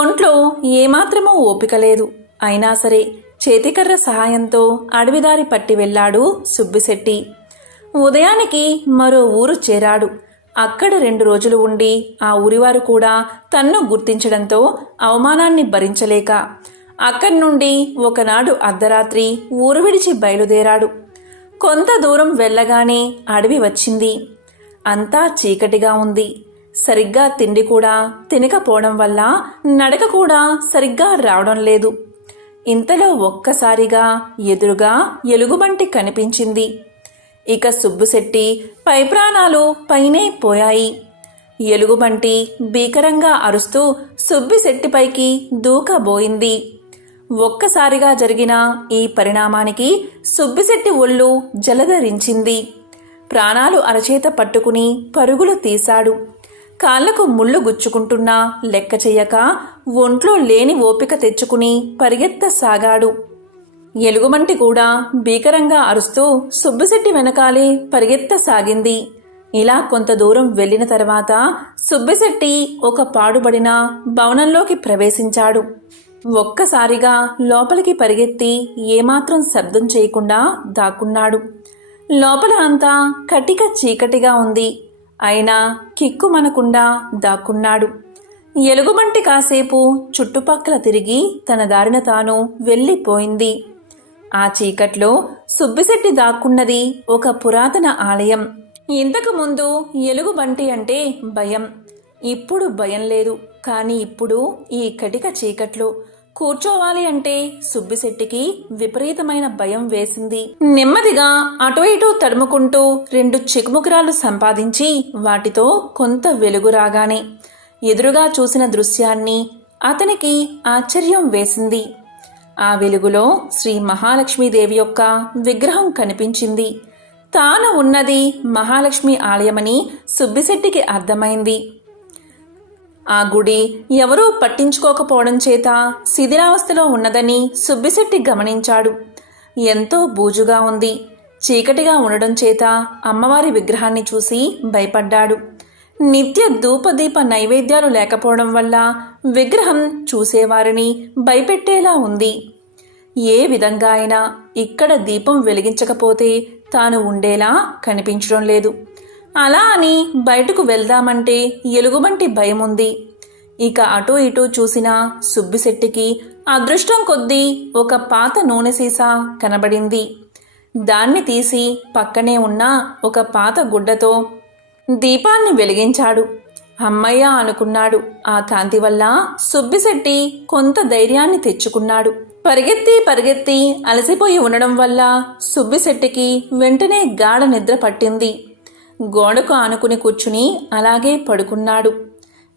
ఒంట్లో ఏమాత్రమూ ఓపిక లేదు. అయినా సరే చేతికర్ర సహాయంతో అడవిదారి పట్టి వెళ్ళాడు సుబ్బిశెట్టి. ఉదయానికి మరో ఊరు చేరాడు. అక్కడ 2 రోజులు ఉండి ఆ ఊరివారు కూడా తన్ను గుర్తించడంతో అవమానాన్ని భరించలేక అక్కడి నుండి ఒకనాడు అర్ధరాత్రి ఊరు విడిచి బయలుదేరాడు. కొంత దూరం వెళ్ళగానే అడవి వచ్చింది. అంతా చీకటిగా ఉంది. సరిగ్గా తిండి కూడా తినకపోవడం వల్ల నడక కూడా సరిగ్గా రావడం లేదు. ఇంతలో ఒక్కసారిగా ఎదురుగా ఎలుగుబంటి కనిపించింది. ఇక సుబ్బిశెట్టి పై ప్రాణాలు పైనే పోయాయి. ఎలుగుబంటి భీకరంగా అరుస్తూ సుబ్బిశెట్టిపైకి దూకబోయింది. ఒక్కసారిగా జరిగిన ఈ పరిణామానికి సుబ్బిశెట్టి ఒళ్ళు జలధరించింది. ప్రాణాలు అరచేత పట్టుకుని పరుగులు తీశాడు. కాళ్లకు ముళ్ళు గుచ్చుకుంటున్నా లెక్క చెయ్యక ఒంట్లో లేని ఓపిక తెచ్చుకుని పరిగెత్తసాగాడు. ఎలుగుబంటి కూడా భీకరంగా అరుస్తూ సుబ్బిశెట్టి వెనకాలే పరిగెత్తసాగింది. ఇలా కొంత దూరం వెళ్లిన తర్వాత సుబ్బిశెట్టి ఒక పాడుబడిన భవనంలోకి ప్రవేశించాడు. ఒక్కసారిగా లోపలికి పరిగెత్తి ఏమాత్రం శబ్దం చేయకుండా దాక్కున్నాడు. లోపల అంతా కటిక చీకటిగా ఉంది. అయినా కిక్కుమనకుండా దాక్కున్నాడు. ఎలుగుబంటి కాసేపు చుట్టుపక్కల తిరిగి తన దారిన తాను వెళ్ళిపోయింది. ఆ చీకట్లో సుబ్బిశెట్టి దాక్కున్నది ఒక పురాతన ఆలయం. ఇంతకు ముందు ఎలుగుబంటి అంటే భయం. ఇప్పుడు భయం లేదు. కానీ ఇప్పుడు ఈ కటిక చీకట్లో కూర్చోవాలి అంటే సుబ్బిశెట్టికి విపరీతమైన భయం వేసింది. నెమ్మదిగా అటు ఇటు తడుముకుంటూ 2 చికుముకురాలు సంపాదించి వాటితో కొంత వెలుగు రాగానే ఎదురుగా చూసిన దృశ్యాన్ని అతనికి ఆశ్చర్యం వేసింది. ఆ వెలుగులో శ్రీ మహాలక్ష్మీదేవి యొక్క విగ్రహం కనిపించింది. తాను ఉన్నది మహాలక్ష్మి ఆలయమని సుబ్బిశెట్టికి అర్థమైంది. ఆ గుడి ఎవరూ పట్టించుకోకపోవడం చేత శిథిలావస్థలో ఉన్నదని సుబ్బిశెట్టి గమనించాడు. ఎంతో బూజుగా ఉంది. చీకటిగా ఉండడం చేత అమ్మవారి విగ్రహాన్ని చూసి భయపడ్డాడు. నిత్య ధూపదీప నైవేద్యాలు లేకపోవడం వల్ల విగ్రహం చూసేవారిని భయపెట్టేలా ఉంది. ఏ విధంగా అయినా ఇక్కడ దీపం వెలిగించకపోతే తాను ఉండేలా కనిపించడం లేదు. అలా అని బయటకు వెళ్దామంటే ఎలుగుబంటి భయముంది. ఇక అటూ ఇటూ చూసిన సుబ్బిశెట్టికి అదృష్టం కొద్దీ ఒక పాత నూనె సీసా కనబడింది. దాన్ని తీసి పక్కనే ఉన్న ఒక పాత గుడ్డతో దీపాన్ని వెలిగించాడు. అమ్మయ్య అనుకున్నాడు. ఆ కాంతి వల్ల సుబ్బిశెట్టి కొంత ధైర్యాన్ని తెచ్చుకున్నాడు. పరిగెత్తి అలసిపోయి ఉండడం వల్ల సుబ్బిశెట్టికి వెంటనే గాఢ నిద్ర పట్టింది. గోడకు ఆనుకుని కూర్చుని అలాగే పడుకున్నాడు.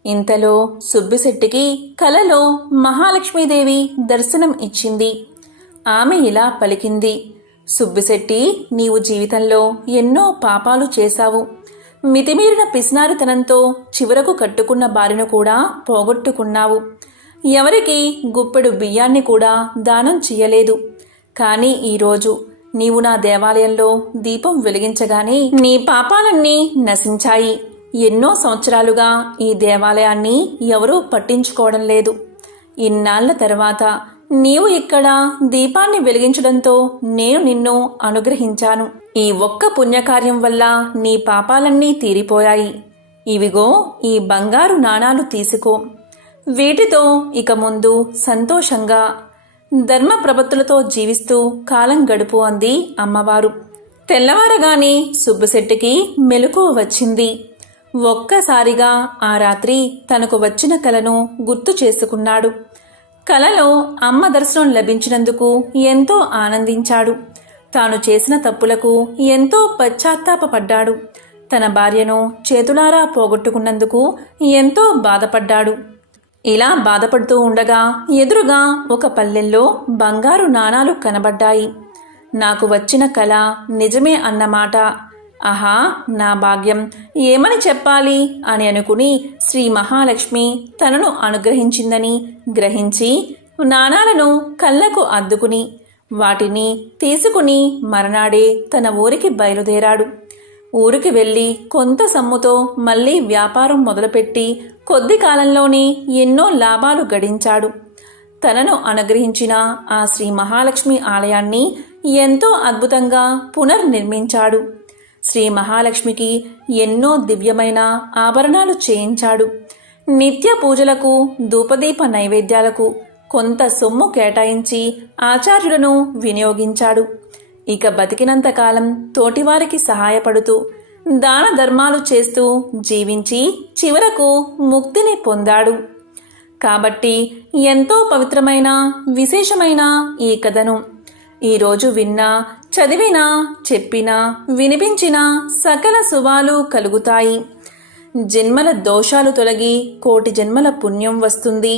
ఇంతలో సుబ్బిశెట్టికి కలలో మహాలక్ష్మీదేవి దర్శనం ఇచ్చింది. ఆమె ఇలా పలికింది: సుబ్బిశెట్టి, నీవు జీవితంలో ఎన్నో పాపాలు చేశావు. మితిమీరిన పిసినారితనంతో చివరకు కట్టుకున్న భార్యను కూడా పోగొట్టుకున్నావు. ఎవరికి గుప్పెడు బియ్యాన్ని కూడా దానం చెయ్యలేదు. కానీ ఈరోజు నీవు నా దేవాలయంలో దీపం వెలిగించగానే నీ పాపాలన్నీ నశించాయి. ఎన్నో సంవత్సరాలుగా ఈ దేవాలయాన్ని ఎవరూ పట్టించుకోవడం లేదు. ఇన్నాళ్ల తర్వాత నీవు ఇక్కడ దీపాన్ని వెలిగించడంతో నేను నిన్ను అనుగ్రహించాను. ఈ ఒక్క పుణ్యకార్యం వల్ల నీ పాపాలన్నీ తీరిపోయాయి. ఇవిగో ఈ బంగారు నాణాలు తీసుకో. వీటితో ఇక ముందు సంతోషంగా ధర్మ ప్రపత్తులతో జీవిస్తూ కాలం గడుపు అంది అమ్మవారు. తెల్లవారగానే సుబ్బిశెట్టికి మెలకువ వచ్చింది. ఒక్కసారిగా ఆ రాత్రి తనకు వచ్చిన కలను గుర్తు చేసుకున్నాడు. కలలో అమ్మ దర్శనం లభించినందుకు ఎంతో ఆనందించాడు. తాను చేసిన తప్పులకు ఎంతో పశ్చాత్తాపపడ్డాడు. తన భార్యను చేతులారా పోగొట్టుకున్నందుకు ఎంతో బాధపడ్డాడు. ఇలా బాధపడుతూ ఉండగా ఎదురుగా ఒక పల్లెల్లో బంగారు నాణాలు కనబడ్డాయి. నాకు వచ్చిన కల నిజమే అన్నమాట. ఆహా, నా భాగ్యం, ఏమని చెప్పాలి అని అనుకుని శ్రీ మహాలక్ష్మి తనను అనుగ్రహించిందని గ్రహించి నాణాలను కళ్ళకు అద్దుకుని వాటిని తీసుకుని మరనాడే తన ఊరికి బయలుదేరాడు. ఊరికి వెళ్ళి కొంత సొమ్ముతో మళ్ళీ వ్యాపారం మొదలుపెట్టి కొద్ది కాలంలోనే ఎన్నో లాభాలు గడించాడు. తనను అనుగ్రహించిన ఆ శ్రీ మహాలక్ష్మి ఆలయాన్ని ఎంతో అద్భుతంగా పునర్నిర్మించాడు. శ్రీ మహాలక్ష్మికి ఎన్నో దివ్యమైన ఆభరణాలు చేయించాడు. నిత్య పూజలకు, ధూపదీప నైవేద్యాలకు కొంత సొమ్ము కేటాయించి ఆచార్యులను వినియోగించాడు. ఇక బతికినంతకాలం తోటివారికి సహాయపడుతూ దాన ధర్మాలు చేస్తూ జీవించి చివరకు ముక్తిని పొందాడు. కాబట్టి ఎంతో పవిత్రమైన, విశేషమైన ఈ కథను ఈరోజు విన్నా, చదివినా, చెప్పినా, వినిపించినా సకల శుభాలు కలుగుతాయి. జన్మల దోషాలు తొలగి కోటి జన్మల పుణ్యం వస్తుంది.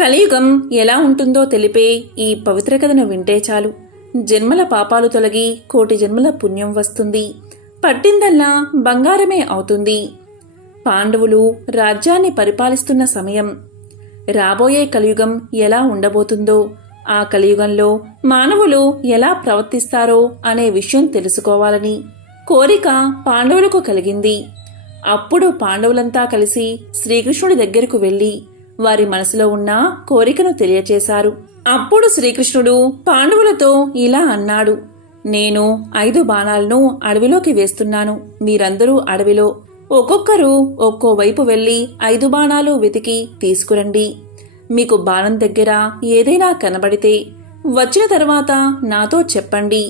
కలియుగం ఎలా ఉంటుందో తెలిపే ఈ పవిత్ర కథను వింటే చాలు. జన్మల పాపాలు తొలగి కోటి జన్మల పుణ్యం వస్తుంది. పట్టిందల్లా బంగారమే అవుతుంది. పాండవులు రాజ్యాన్ని పరిపాలిస్తున్న సమయం. రాబోయే కలియుగం ఎలా ఉండబోతుందో, ఆ కలియుగంలో మానవులు ఎలా ప్రవర్తిస్తారో అనే విషయం తెలుసుకోవాలని కోరిక పాండవులకు కలిగింది. అప్పుడు పాండవులంతా కలిసి శ్రీకృష్ణుడి దగ్గరకు వెళ్లి వారి మనసులో ఉన్న కోరికను తెలియచేశారు. అప్పుడు శ్రీకృష్ణుడు పాండవులతో ఇలా అన్నాడు: నేను 5 బాణాలను అడవిలోకి వేస్తున్నాను. మీరందరూ అడవిలో ఒక్కొక్కరు ఒక్కో వైపు వెళ్లి 5 బాణాలు వెతికి తీసుకురండి. మీకు బాణం దగ్గర ఏదైనా కనబడితే వచ్చిన తర్వాత నాతో చెప్పండి.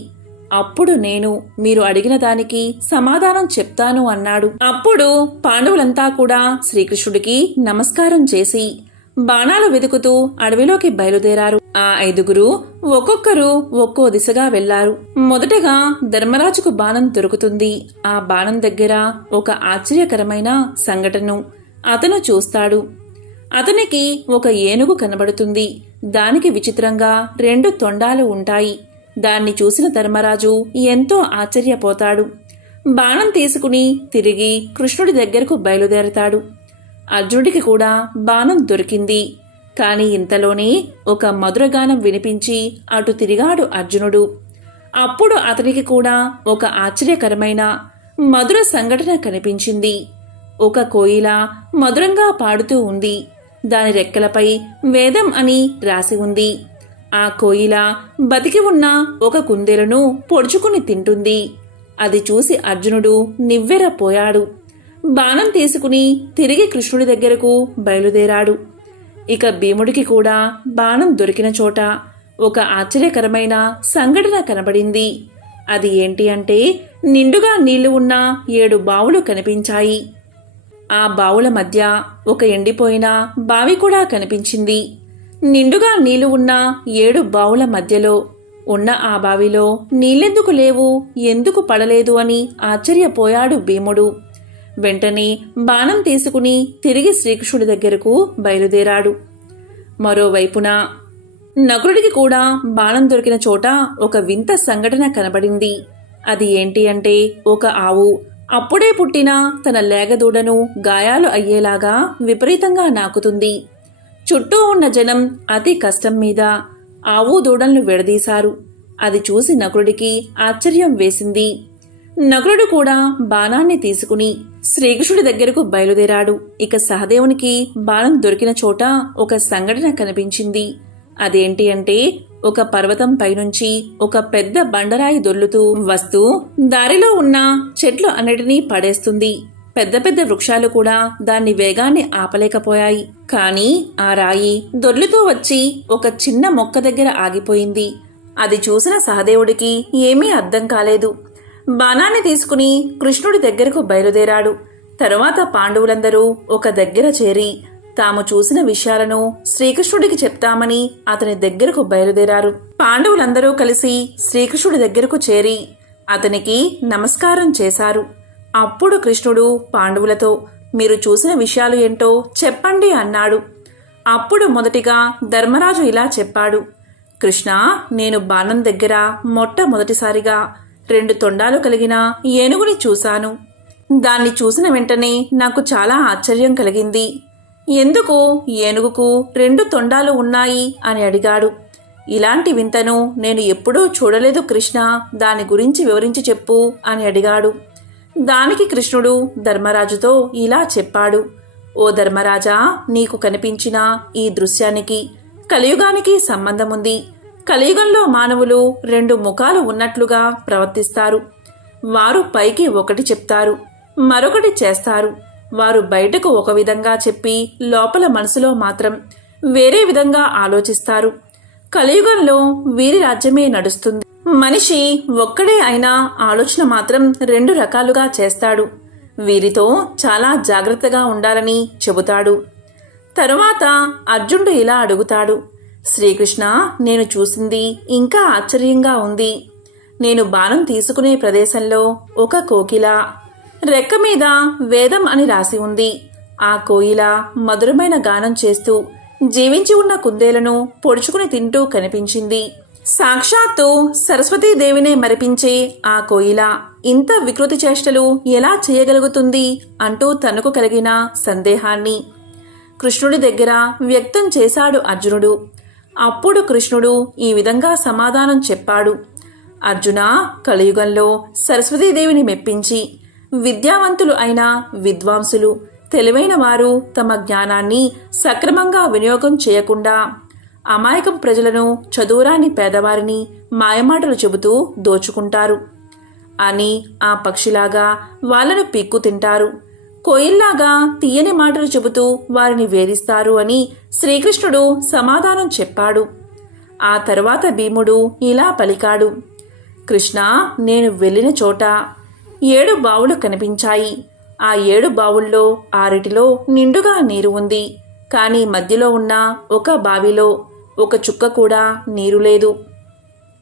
అప్పుడు నేను మీరు అడిగిన దానికి సమాధానం చెప్తాను అన్నాడు. అప్పుడు పాండవులంతా కూడా శ్రీకృష్ణుడికి నమస్కారం చేసి బాణాలు వెతుకుతూ అడవిలోకి బయలుదేరారు. ఆ 5గురు ఒక్కొక్కరు ఒక్కో దిశగా వెళ్లారు. మొదటగా ధర్మరాజుకు బాణం దొరుకుతుంది. ఆ బాణం దగ్గర ఒక ఆశ్చర్యకరమైన సంఘటన అతను చూస్తాడు. అతనికి ఒక ఏనుగు కనబడుతుంది. దానికి విచిత్రంగా 2 తొండాలు ఉంటాయి. దాన్ని చూసిన ధర్మరాజు ఎంతో ఆశ్చర్యపోతాడు. బాణం తీసుకుని తిరిగి కృష్ణుడి దగ్గరకు బయలుదేరతాడు. అర్జునుడికి కూడా బాణం దొరికింది. కాని ఇంతలోనే ఒక మధురగానం వినిపించి అటు తిరిగాడు అర్జునుడు. అప్పుడు అతనికి కూడా ఒక ఆశ్చర్యకరమైన మధుర సంఘటన కనిపించింది. ఒక కోయిల మధురంగా పాడుతూ ఉంది. దాని రెక్కలపై వేదం అని రాసి ఉంది. ఆ కోయిల బతికి ఉన్న ఒక కుందేలును పొడుచుకుని తింటుంది. అది చూసి అర్జునుడు నివ్వెరపోయాడు. బాణం తీసుకుని తిరిగి కృష్ణుడి దగ్గరకు బయలుదేరాడు. ఇక భీముడికి కూడా బాణం దొరికిన చోట ఒక ఆశ్చర్యకరమైన సంఘటన కనబడింది. అది ఏంటి అంటే నిండుగా నీళ్లు ఉన్న 7 బావులు కనిపించాయి. ఆ బావుల మధ్య ఒక ఎండిపోయిన బావి కూడా కనిపించింది. నిండుగా నీళ్లు ఉన్న 7 బావుల మధ్యలో ఉన్న ఆ బావిలో నీళ్ళెందుకు లేవు, ఎందుకు పడలేదు అని ఆశ్చర్యపోయాడు భీముడు. వెంటనే బాణం తీసుకుని తిరిగి శ్రీకృష్ణుడి దగ్గరకు బయలుదేరాడు. మరోవైపున నకులుడికి కూడా బాణం దొరికిన చోట ఒక వింత సంఘటన కనబడింది. అది ఏంటి అంటే ఒక ఆవు అప్పుడే పుట్టిన తన లేగదూడను గాయాలు అయ్యేలాగా విపరీతంగా నాకుతుంది. చుట్టూ ఉన్న జనం అతి కష్టం మీద ఆవు దూడలను విడదీశారు. అది చూసి నకులుడికి ఆశ్చర్యం వేసింది. నకులుడు కూడా బాణాన్ని తీసుకుని శ్రీకృష్ణుడి దగ్గరకు బయలుదేరాడు. ఇక సహదేవునికి బాణం దొరికిన చోట ఒక సంఘటన కనిపించింది. అదేంటి అంటే ఒక పర్వతం పైనుంచి ఒక పెద్ద బండరాయి దొర్లుతూ వస్తూ దారిలో ఉన్న చెట్లు అన్నిటినీ పడేస్తుంది. పెద్ద పెద్ద వృక్షాలు కూడా దాన్ని వేగాన్ని ఆపలేకపోయాయి. కాని ఆ రాయి దొర్లుతూ వచ్చి ఒక చిన్న మొక్క దగ్గర ఆగిపోయింది. అది చూసిన సహదేవుడికి ఏమీ అర్థం కాలేదు. బాణాన్ని తీసుకుని కృష్ణుడి దగ్గరకు బయలుదేరాడు. తరువాత పాండవులందరూ ఒక దగ్గర చేరి తాము చూసిన విషయాలను శ్రీకృష్ణుడికి చెప్తామని అతని దగ్గరకు బయలుదేరారు. పాండవులందరూ కలిసి శ్రీకృష్ణుడి దగ్గరకు చేరి అతనికి నమస్కారం చేశారు. అప్పుడు కృష్ణుడు పాండవులతో మీరు చూసిన విషయాలు ఏంటో చెప్పండి అన్నాడు. అప్పుడు మొదటిగా ధర్మరాజు ఇలా చెప్పాడు: కృష్ణ, నేను బాణం దగ్గర మొట్టమొదటిసారిగా 2 తొండాలు కలిగిన ఏనుగుని చూశాను. దాన్ని చూసిన వెంటనే నాకు చాలా ఆశ్చర్యం కలిగింది. ఎందుకు ఏనుగుకు 2 తొండాలు ఉన్నాయి అని అడిగాడు. ఇలాంటి వింతను నేను ఎప్పుడూ చూడలేదు కృష్ణ, దాని గురించి వివరించి చెప్పు అని అడిగాడు. దానికి కృష్ణుడు ధర్మరాజుతో ఇలా చెప్పాడు: ఓ ధర్మరాజా, నీకు కనిపించిన ఈ దృశ్యానికి కలియుగానికి సంబంధం ఉంది. కలియుగంలో మానవులు రెండు ముఖాలు ఉన్నట్లుగా ప్రవర్తిస్తారు. వారు పైకి ఒకటి చెప్తారు, మరొకటి చేస్తారు. వారు బయటకు ఒక విధంగా చెప్పి లోపల మనసులో మాత్రం వేరే విధంగా ఆలోచిస్తారు. కలియుగంలో వీరి రాజ్యమే నడుస్తుంది. మనిషి ఒక్కడే అయినా ఆలోచన మాత్రం రెండు రకాలుగా చేస్తాడు. వీరితో చాలా జాగ్రత్తగా ఉండాలని చెబుతాడు. తరువాత అర్జునుడు ఇలా అడుగుతాడు, శ్రీకృష్ణ, నేను చూసింది ఇంకా ఆశ్చర్యంగా ఉంది. నేను బాణం తీసుకునే ప్రదేశంలో ఒక కోకిల, రెక్క మీద వేదం అని రాసి ఉంది. ఆ కోయిల మధురమైన గానం చేస్తూ జీవించి ఉన్న కుందేలను పొడుచుకుని తింటూ కనిపించింది. సాక్షాత్తు సరస్వతీదేవినే మరిపించే ఆ కోయిల ఇంత వికృతి చేష్టలు ఎలా చేయగలుగుతుంది అంటూ తనకు కలిగిన సందేహాన్ని కృష్ణుడి దగ్గర వ్యక్తం చేశాడు అర్జునుడు. అప్పుడు కృష్ణుడు ఈ విధంగా సమాధానం చెప్పాడు. అర్జున, కలియుగంలో సరస్వతీదేవిని మెప్పించి విద్యావంతులు అయిన విద్వాంసులు, తెలివైన వారు తమ జ్ఞానాన్ని సక్రమంగా వినియోగం చేయకుండా అమాయకం ప్రజలను, చదువురాని పేదవారిని మాయమాటలు చెబుతూ దోచుకుంటారు అని ఆ పక్షిలాగా వాళ్ళను పిక్కు తింటారు. కోయిల్లాగా తీయని మాటలు చెబుతూ వారిని వేధిస్తారు అని శ్రీకృష్ణుడు సమాధానం చెప్పాడు. ఆ తరువాత భీముడు ఇలా పలికాడు, కృష్ణ, నేను వెళ్ళిన చోట 7 బావులు కనిపించాయి. ఆ 7 బావుల్లో 6 నిండుగా నీరు ఉంది. కానీ మధ్యలో ఉన్న ఒక బావిలో ఒక చుక్క కూడా నీరు లేదు.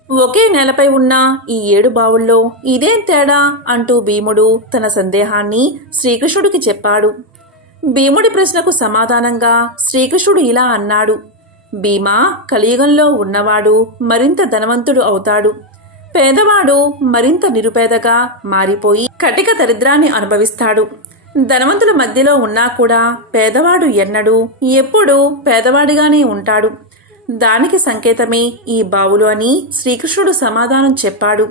ఒకే నేలపై ఉన్న ఈ 7 బావుల్లో ఇదేం తేడా అంటూ భీముడు తన సందేహాన్ని శ్రీకృష్ణుడికి చెప్పాడు. భీముడి ప్రశ్నకు సమాధానంగా శ్రీకృష్ణుడు ఇలా అన్నాడు, భీమా, కలియుగంలో ఉన్నవాడు మరింత ధనవంతుడు అవుతాడు. పేదవాడు మరింత నిరుపేదగా మారిపోయి కటిక దరిద్రాన్ని అనుభవిస్తాడు. ధనవంతుల మధ్యలో ఉన్నా కూడా పేదవాడు ఎన్నడూ ఎప్పుడూ పేదవాడిగానే ఉంటాడు. దానికి సంకేతమే ఈ బావులు అని శ్రీకృష్ణుడు సమాధానం చెప్పాడు.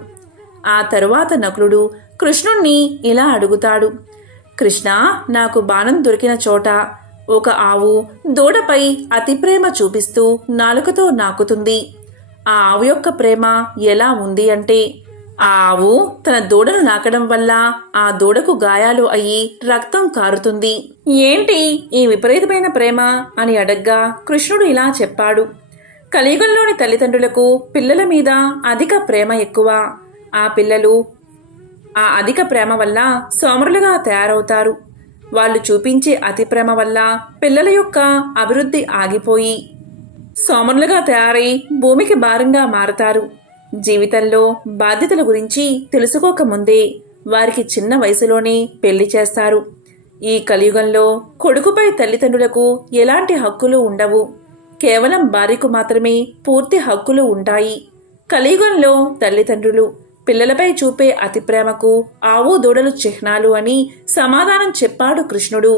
ఆ తరువాత నకులుడు కృష్ణుణ్ణి ఇలా అడుగుతాడు, కృష్ణ, నాకు బాణం దొరికిన చోట ఒక ఆవు దూడపై అతి ప్రేమ చూపిస్తూ నాలుకతో నాకుతుంది. ఆ ఆవు యొక్క ప్రేమ ఎలా ఉంది అంటే, ఆ ఆవు తన దూడను నాకడం వల్ల ఆ దూడకు గాయాలు అయ్యి రక్తం కారుతుంది. ఏంటి ఈ విపరీతమైన ప్రేమ అని అడగ్గా కృష్ణుడు ఇలా చెప్పాడు, కలియుగంలోని తల్లిదండ్రులకు పిల్లల మీద అధిక ప్రేమ ఎక్కువ. ఆ పిల్లలు ఆ అధిక ప్రేమ వల్ల సోమరులుగా తయారవుతారు. వాళ్ళు చూపించే అతి ప్రేమ వల్ల పిల్లల యొక్క అభివృద్ధి ఆగిపోయి సోమరులుగా తయారై భూమికి భారంగా మారతారు. జీవితంలో బాధ్యతల గురించి తెలుసుకోకముందే వారికి చిన్న వయసులోనే పెళ్లి చేస్తారు. ఈ కలియుగంలో కొడుకుపై తల్లిదండ్రులకు ఎలాంటి హక్కులు ఉండవు. కేవలం భార్యకు మాత్రమే పూర్తి హక్కులు ఉంటాయి. కలియుగంలో తల్లిదండ్రులు పిల్లలపై చూపే అతి ప్రేమకు ఆవు దూడలు చిహ్నాలు అని సమాధానం చెప్పాడు కృష్ణుడు.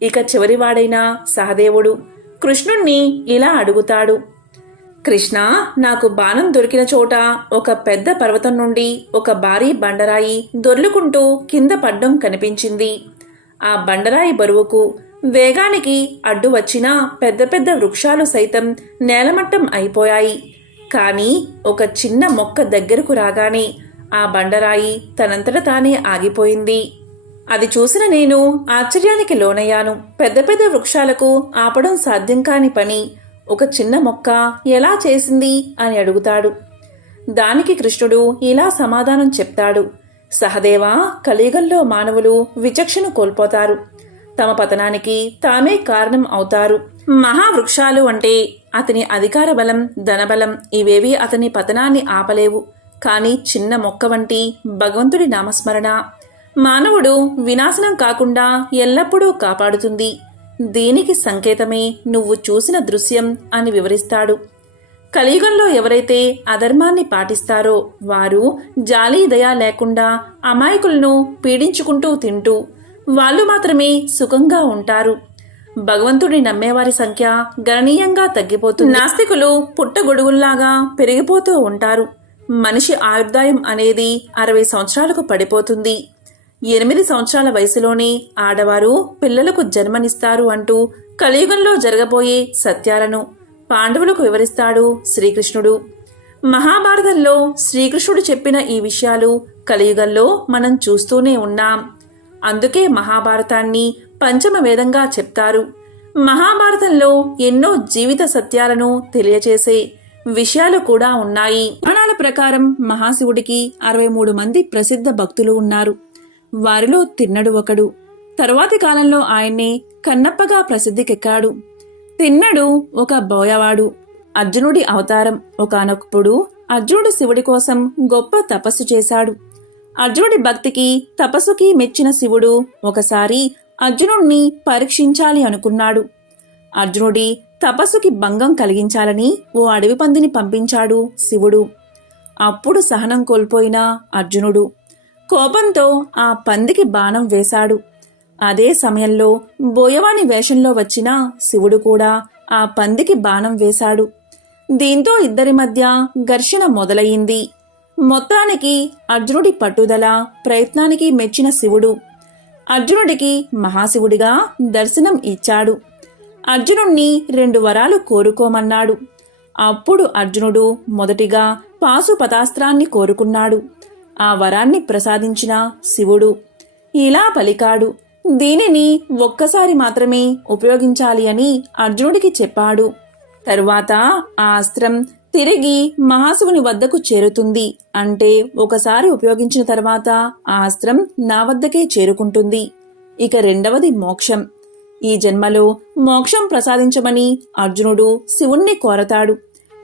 ఇక చివరివాడైన సహదేవుడు కృష్ణుణ్ణి ఇలా అడుగుతాడు, కృష్ణ, నాకు బాణం దొరికిన చోట ఒక పెద్ద పర్వతం నుండి ఒక భారీ బండరాయి దొర్లుకుంటూ కింద పడ్డం కనిపించింది. ఆ బండరాయి బరువుకు వేగానికి అడ్డు వచ్చిన పెద్ద పెద్ద వృక్షాలు సైతం నేలమట్టం అయిపోయాయి. కానీ ఒక చిన్న మొక్క దగ్గరకు రాగానే ఆ బండరాయి తనంతట తానే ఆగిపోయింది. అది చూసిన నేను ఆశ్చర్యానికి లోనయ్యాను. పెద్ద పెద్ద వృక్షాలకు ఆపడం సాధ్యం కాని పని ఒక చిన్న మొక్క ఎలా చేసింది అని అడుగుతాడు. దానికి కృష్ణుడు ఇలా సమాధానం చెప్తాడు, సహదేవా, కలియుగంలో మానవులు విచక్షణ కోల్పోతారు. తమ పతనానికి తామే కారణం అవుతారు. మహావృక్షాలు అంటే అతని అధికార బలం, ధనబలం ఇవేవి అతని పతనాన్ని ఆపలేవు. కానీ చిన్న మొక్క వంటి భగవంతుడి నామస్మరణ మానవుడు వినాశనం కాకుండా ఎల్లప్పుడూ కాపాడుతుంది. దీనికి సంకేతమే నువ్వు చూసిన దృశ్యం అని వివరిస్తాడు. కలియుగంలో ఎవరైతే అధర్మాన్ని పాటిస్తారో వారు జాలి దయ లేకుండా అమాయకులను పీడించుకుంటూ తింటూ వాళ్ళు మాత్రమే సుఖంగా ఉంటారు. భగవంతుడిని నమ్మేవారి సంఖ్య గణనీయంగా తగ్గిపోతుంది. నాస్తికులు పుట్టగొడుగుల్లాగా పెరిగిపోతూ ఉంటారు. మనిషి ఆయుర్దాయం అనేది 60 సంవత్సరాలకు పడిపోతుంది. 8 సంవత్సరాల వయసులోనే ఆడవారు పిల్లలకు జన్మనిస్తారు అంటూ కలియుగంలో జరగబోయే సత్యాలను పాండవులకు వివరిస్తాడు శ్రీకృష్ణుడు. మహాభారతంలో శ్రీకృష్ణుడు చెప్పిన ఈ విషయాలు కలియుగంలో మనం చూస్తూనే ఉన్నాం. అందుకే మహాభారతాన్ని పంచమ వేదంగా చెప్తారు. మహాభారతంలో ఎన్నో జీవిత సత్యాలను తెలియచేసే విషయాలు కూడా ఉన్నాయి. పురాణాల ప్రకారం మహాశివుడికి 63 మంది ప్రసిద్ధ భక్తులు ఉన్నారు. వారిలో తిన్నడు ఒకడు. తరువాతి కాలంలో ఆయన్నే కన్నప్పగా ప్రసిద్ధికెక్కాడు. తిన్నడు ఒక బోయవాడు, అర్జునుడి అవతారం. ఒకానొకప్పుడు అర్జునుడు శివుడి కోసం గొప్ప తపస్సు చేశాడు. అర్జునుడి భక్తికి తపస్సుకి మెచ్చిన శివుడు ఒకసారి అర్జునుడిని పరీక్షించాలి అనుకున్నాడు. అర్జునుడి తపస్సుకి భంగం కలిగించాలని ఓ అడవి పందిని పంపించాడు శివుడు. అప్పుడు సహనం కోల్పోయిన అర్జునుడు కోపంతో ఆ పందికి బాణం వేశాడు. అదే సమయంలో బోయవాని వేషంలో వచ్చిన శివుడు కూడా ఆ పందికి బాణం వేశాడు. దీంతో ఇద్దరి మధ్య ఘర్షణ మొదలయ్యింది. మొత్తానికి అర్జునుడి పట్టుదల, ప్రయత్నానికి మెచ్చిన శివుడు అర్జునుడికి మహాశివుడిగా దర్శనం ఇచ్చాడు. అర్జునుణ్ణి 2 వరాలు కోరుకోమన్నాడు. అప్పుడు అర్జునుడు మొదటిగా పాశుపతాస్త్రాన్ని కోరుకున్నాడు. ఆ వరాన్ని ప్రసాదించిన శివుడు ఇలా పలికాడు. దీనిని ఒక్కసారి మాత్రమే ఉపయోగించాలి అని అర్జునుడికి చెప్పాడు. తరువాత ఆ అస్త్రం తిరిగి మహాశివుని వద్దకు చేరుతుంది. అంటే ఒకసారి ఉపయోగించిన తర్వాత ఆ అస్త్రం నా వద్దకే చేరుకుంటుంది. ఇక రెండవది మోక్షం. ఈ జన్మలో మోక్షం ప్రసాదించమని అర్జునుడు శివుణ్ణి కోరతాడు.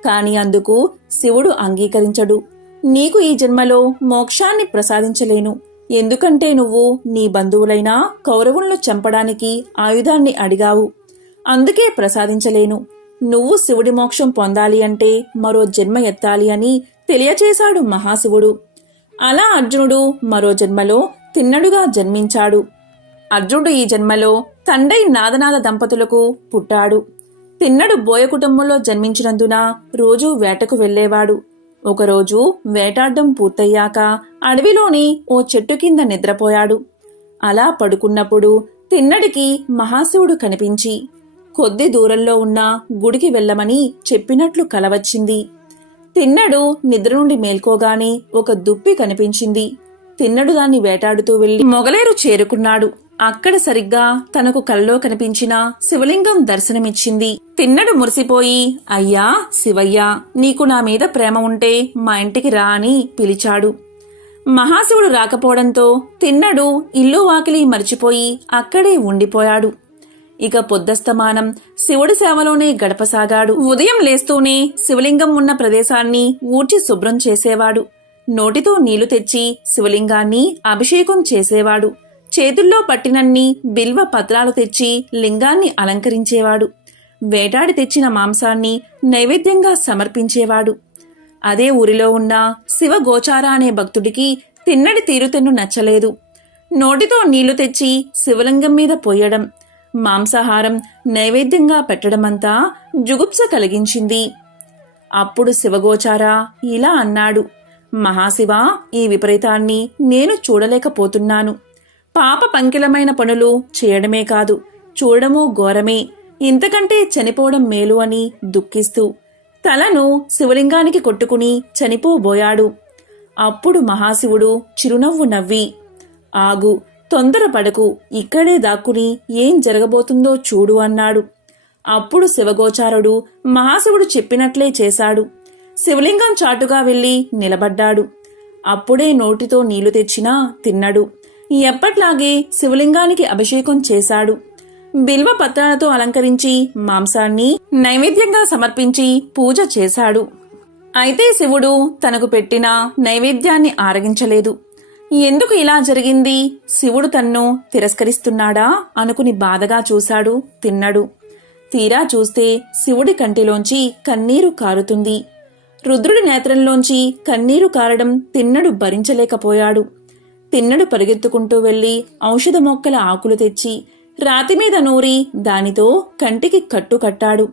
కాని అందుకు శివుడు అంగీకరించడు. నీకు ఈ జన్మలో మోక్షాన్ని ప్రసాదించలేను. ఎందుకంటే నువ్వు నీ బంధువులైన కౌరవులను చంపడానికి ఆయుధాన్ని అడిగావు. అందుకే ప్రసాదించలేను. నువ్వు శివుడి మోక్షం పొందాలి అంటే మరో జన్మ ఎత్తాలి అని తెలియచేశాడు మహాశివుడు. అలా అర్జునుడు మరో జన్మలో తిన్నడుగా జన్మించాడు. అర్జునుడు ఈ జన్మలో తండ్రి నాదనాద దంపతులకు పుట్టాడు. తిన్నడు బోయ కుటుంబంలో జన్మించినందున రోజూ వేటకు వెళ్లేవాడు. ఒకరోజు వేటాడ్డం పూర్తయ్యాక అడవిలోని ఓ చెట్టు కింద నిద్రపోయాడు. అలా పడుకున్నప్పుడు తిన్నడికి మహాశివుడు కనిపించి కొద్ది దూరంలో ఉన్న గుడికి వెళ్లమని చెప్పినట్లు కలవచ్చింది. తిన్నడు నిద్ర నుండి మేల్కోగానే ఒక దుప్పి కనిపించింది. తిన్నడు దాన్ని వేటాడుతూ వెళ్లి మొగలేరు చేరుకున్నాడు. అక్కడ సరిగ్గా తనకు కలలో కనిపించిన శివలింగం దర్శనమిచ్చింది. తిన్నడు మురిసిపోయి, అయ్యా శివయ్యా, నీకు నా మీద ప్రేమ ఉంటే మా ఇంటికి రా అని పిలిచాడు. మహాశివుడు రాకపోవడంతో తిన్నడు ఇల్లు వాకిలి మరిచిపోయి అక్కడే ఉండిపోయాడు. ఇక పొద్దస్తమానం శివుడి సేవలోనే గడపసాగాడు. ఉదయం లేస్తూనే శివలింగం ఉన్న ప్రదేశాన్ని ఊడ్చి శుభ్రం చేసేవాడు. నోటితో నీళ్లు తెచ్చి శివలింగాన్ని అభిషేకం చేసేవాడు. చేతుల్లో పట్టినన్ని బిల్వ పత్రాలు తెచ్చి లింగాన్ని అలంకరించేవాడు. వేటాడి తెచ్చిన మాంసాన్ని నైవేద్యంగా సమర్పించేవాడు. అదే ఊరిలో ఉన్న శివగోచార అనే భక్తుడికి తిన్నడి తీరుతెన్ను నచ్చలేదు. నోటితో నీళ్లు తెచ్చి శివలింగం మీద పోయడం, మాంసాహారం నైవేద్యంగా పెట్టడమంతా జుగుప్స కలిగించింది. అప్పుడు శివగోచార ఇలా అన్నాడు, మహాశివ, ఈ విపరీతాన్ని నేను చూడలేకపోతున్నాను. పాప పంకిలమైన పనులు చేయడమే కాదు, చూడడమూ ఘోరమే. ఇంతకంటే చనిపోవడం మేలు అని దుఃఖిస్తూ తలను శివలింగానికి కొట్టుకుని చనిపోబోయాడు. అప్పుడు మహాశివుడు చిరునవ్వు నవ్వి, ఆగు, తొందరపడకు, ఇక్కడే దాక్కుని ఏం జరగబోతుందో చూడు అన్నాడు. అప్పుడు శివగోచారుడు మహాశివుడు చెప్పినట్లే చేశాడు. శివలింగం చాటుగా వెళ్లి నిలబడ్డాడు. అప్పుడే నోటితో నీళ్లు తెచ్చినా తిన్నడు. ఎప్పట్లాగే శివలింగానికి అభిషేకం చేశాడు. బిల్వ పత్రాలతో అలంకరించి మాంసాన్ని నైవేద్యంగా సమర్పించి పూజ చేశాడు. అయితే శివుడు తనకు పెట్టిన నైవేద్యాన్ని ఆరగించలేదు. ఎందుకు ఇలా జరిగింది? శివుడు తన్ను తిరస్కరిస్తున్నాడా అనుకుని బాధగా చూశాడు తిన్నడు. తీరా చూస్తే శివుడి కంటిలోంచి కన్నీరు కారుతుంది. రుద్రుడి నేత్రంలోంచి కన్నీరు కారడం తిన్నడు భరించలేకపోయాడు. తిన్నడు పరిగెత్తుకుంటూ వెళ్లి ఔషధ మొక్కల ఆకులు తెచ్చి రాతిమీద నూరి దానితో కంటికి కట్టు కట్టాడు.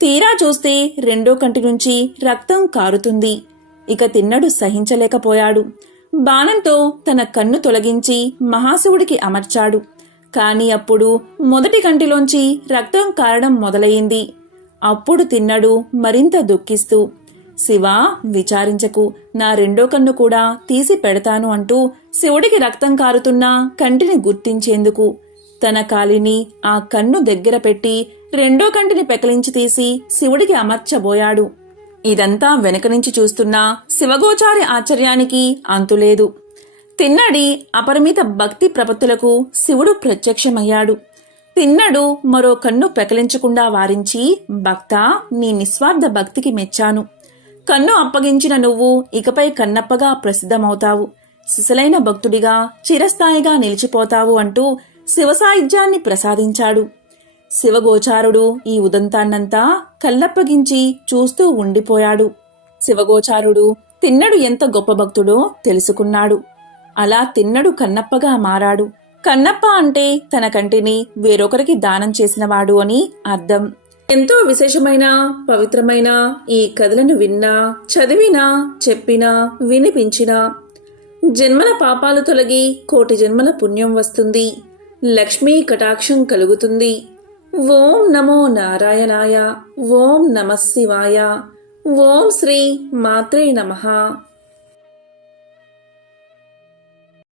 తీరా చూస్తే రెండో కంటి నుంచి రక్తం కారుతుంది. ఇక తిన్నడు సహించలేకపోయాడు. బాణంతో తన కన్ను తొలగించి మహాశివుడికి అమర్చాడు. కాని అప్పుడు మొదటి కంటిలోంచి రక్తం కారడం మొదలయ్యింది. అప్పుడు తిన్నడు మరింత దుఃఖిస్తూ, శివా, విచారించకు, నా రెండో కన్ను కూడా తీసి పెడతాను అంటూ శివుడికి రక్తం కారుతున్న కంటిని గుర్తించేందుకు తన కాలిని ఆ కన్ను దగ్గర పెట్టి రెండో కంటిని పెకలించి తీసి శివుడికి అమర్చబోయాడు. ఇదంతా వెనక నుంచి చూస్తున్న శివగోచారి ఆశ్చర్యానికి అంతులేదు. తిన్నడి అపరిమిత భక్తి ప్రపత్తులకు శివుడు ప్రత్యక్షమయ్యాడు. తిన్నడు మరో కన్ను పెకలించకుండా వారించి, భక్తా, నీ నిస్వార్థ భక్తికి మెచ్చాను. కన్ను అప్పగించిన నువ్వు ఇకపై కన్నప్పగా ప్రసిద్ధమవుతావు, సిసలైన భక్తుడిగా చిరస్థాయిగా నిలిచిపోతావు అంటూ శివసాయుధ్యాన్ని ప్రసాదించాడు. శివగోచారుడు ఈ ఉదంతాన్నంతా కళ్ళప్పగించి చూస్తూ ఉండిపోయాడు. శివగోచారుడు తిన్నడు ఎంత గొప్ప భక్తుడో తెలుసుకున్నాడు. అలా తిన్నడు కన్నప్పగా మారాడు. కన్నప్ప అంటే తన కంటిని వేరొకరికి దానం చేసినవాడు అని అర్థం. ఎంతో విశేషమైన పవిత్రమైన ఈ కథలను విన్నా, చదివినా, చెప్పినా, వినిపించినా జన్మల పాపాలు తొలగి కోటి జన్మల పుణ్యం వస్తుంది. లక్ష్మీ కటాక్షం కలుగుతుంది. ఓం నమో నారాయణాయ. ఓం నమః శివాయ. ఓం శ్రీ మాత్రే నమః.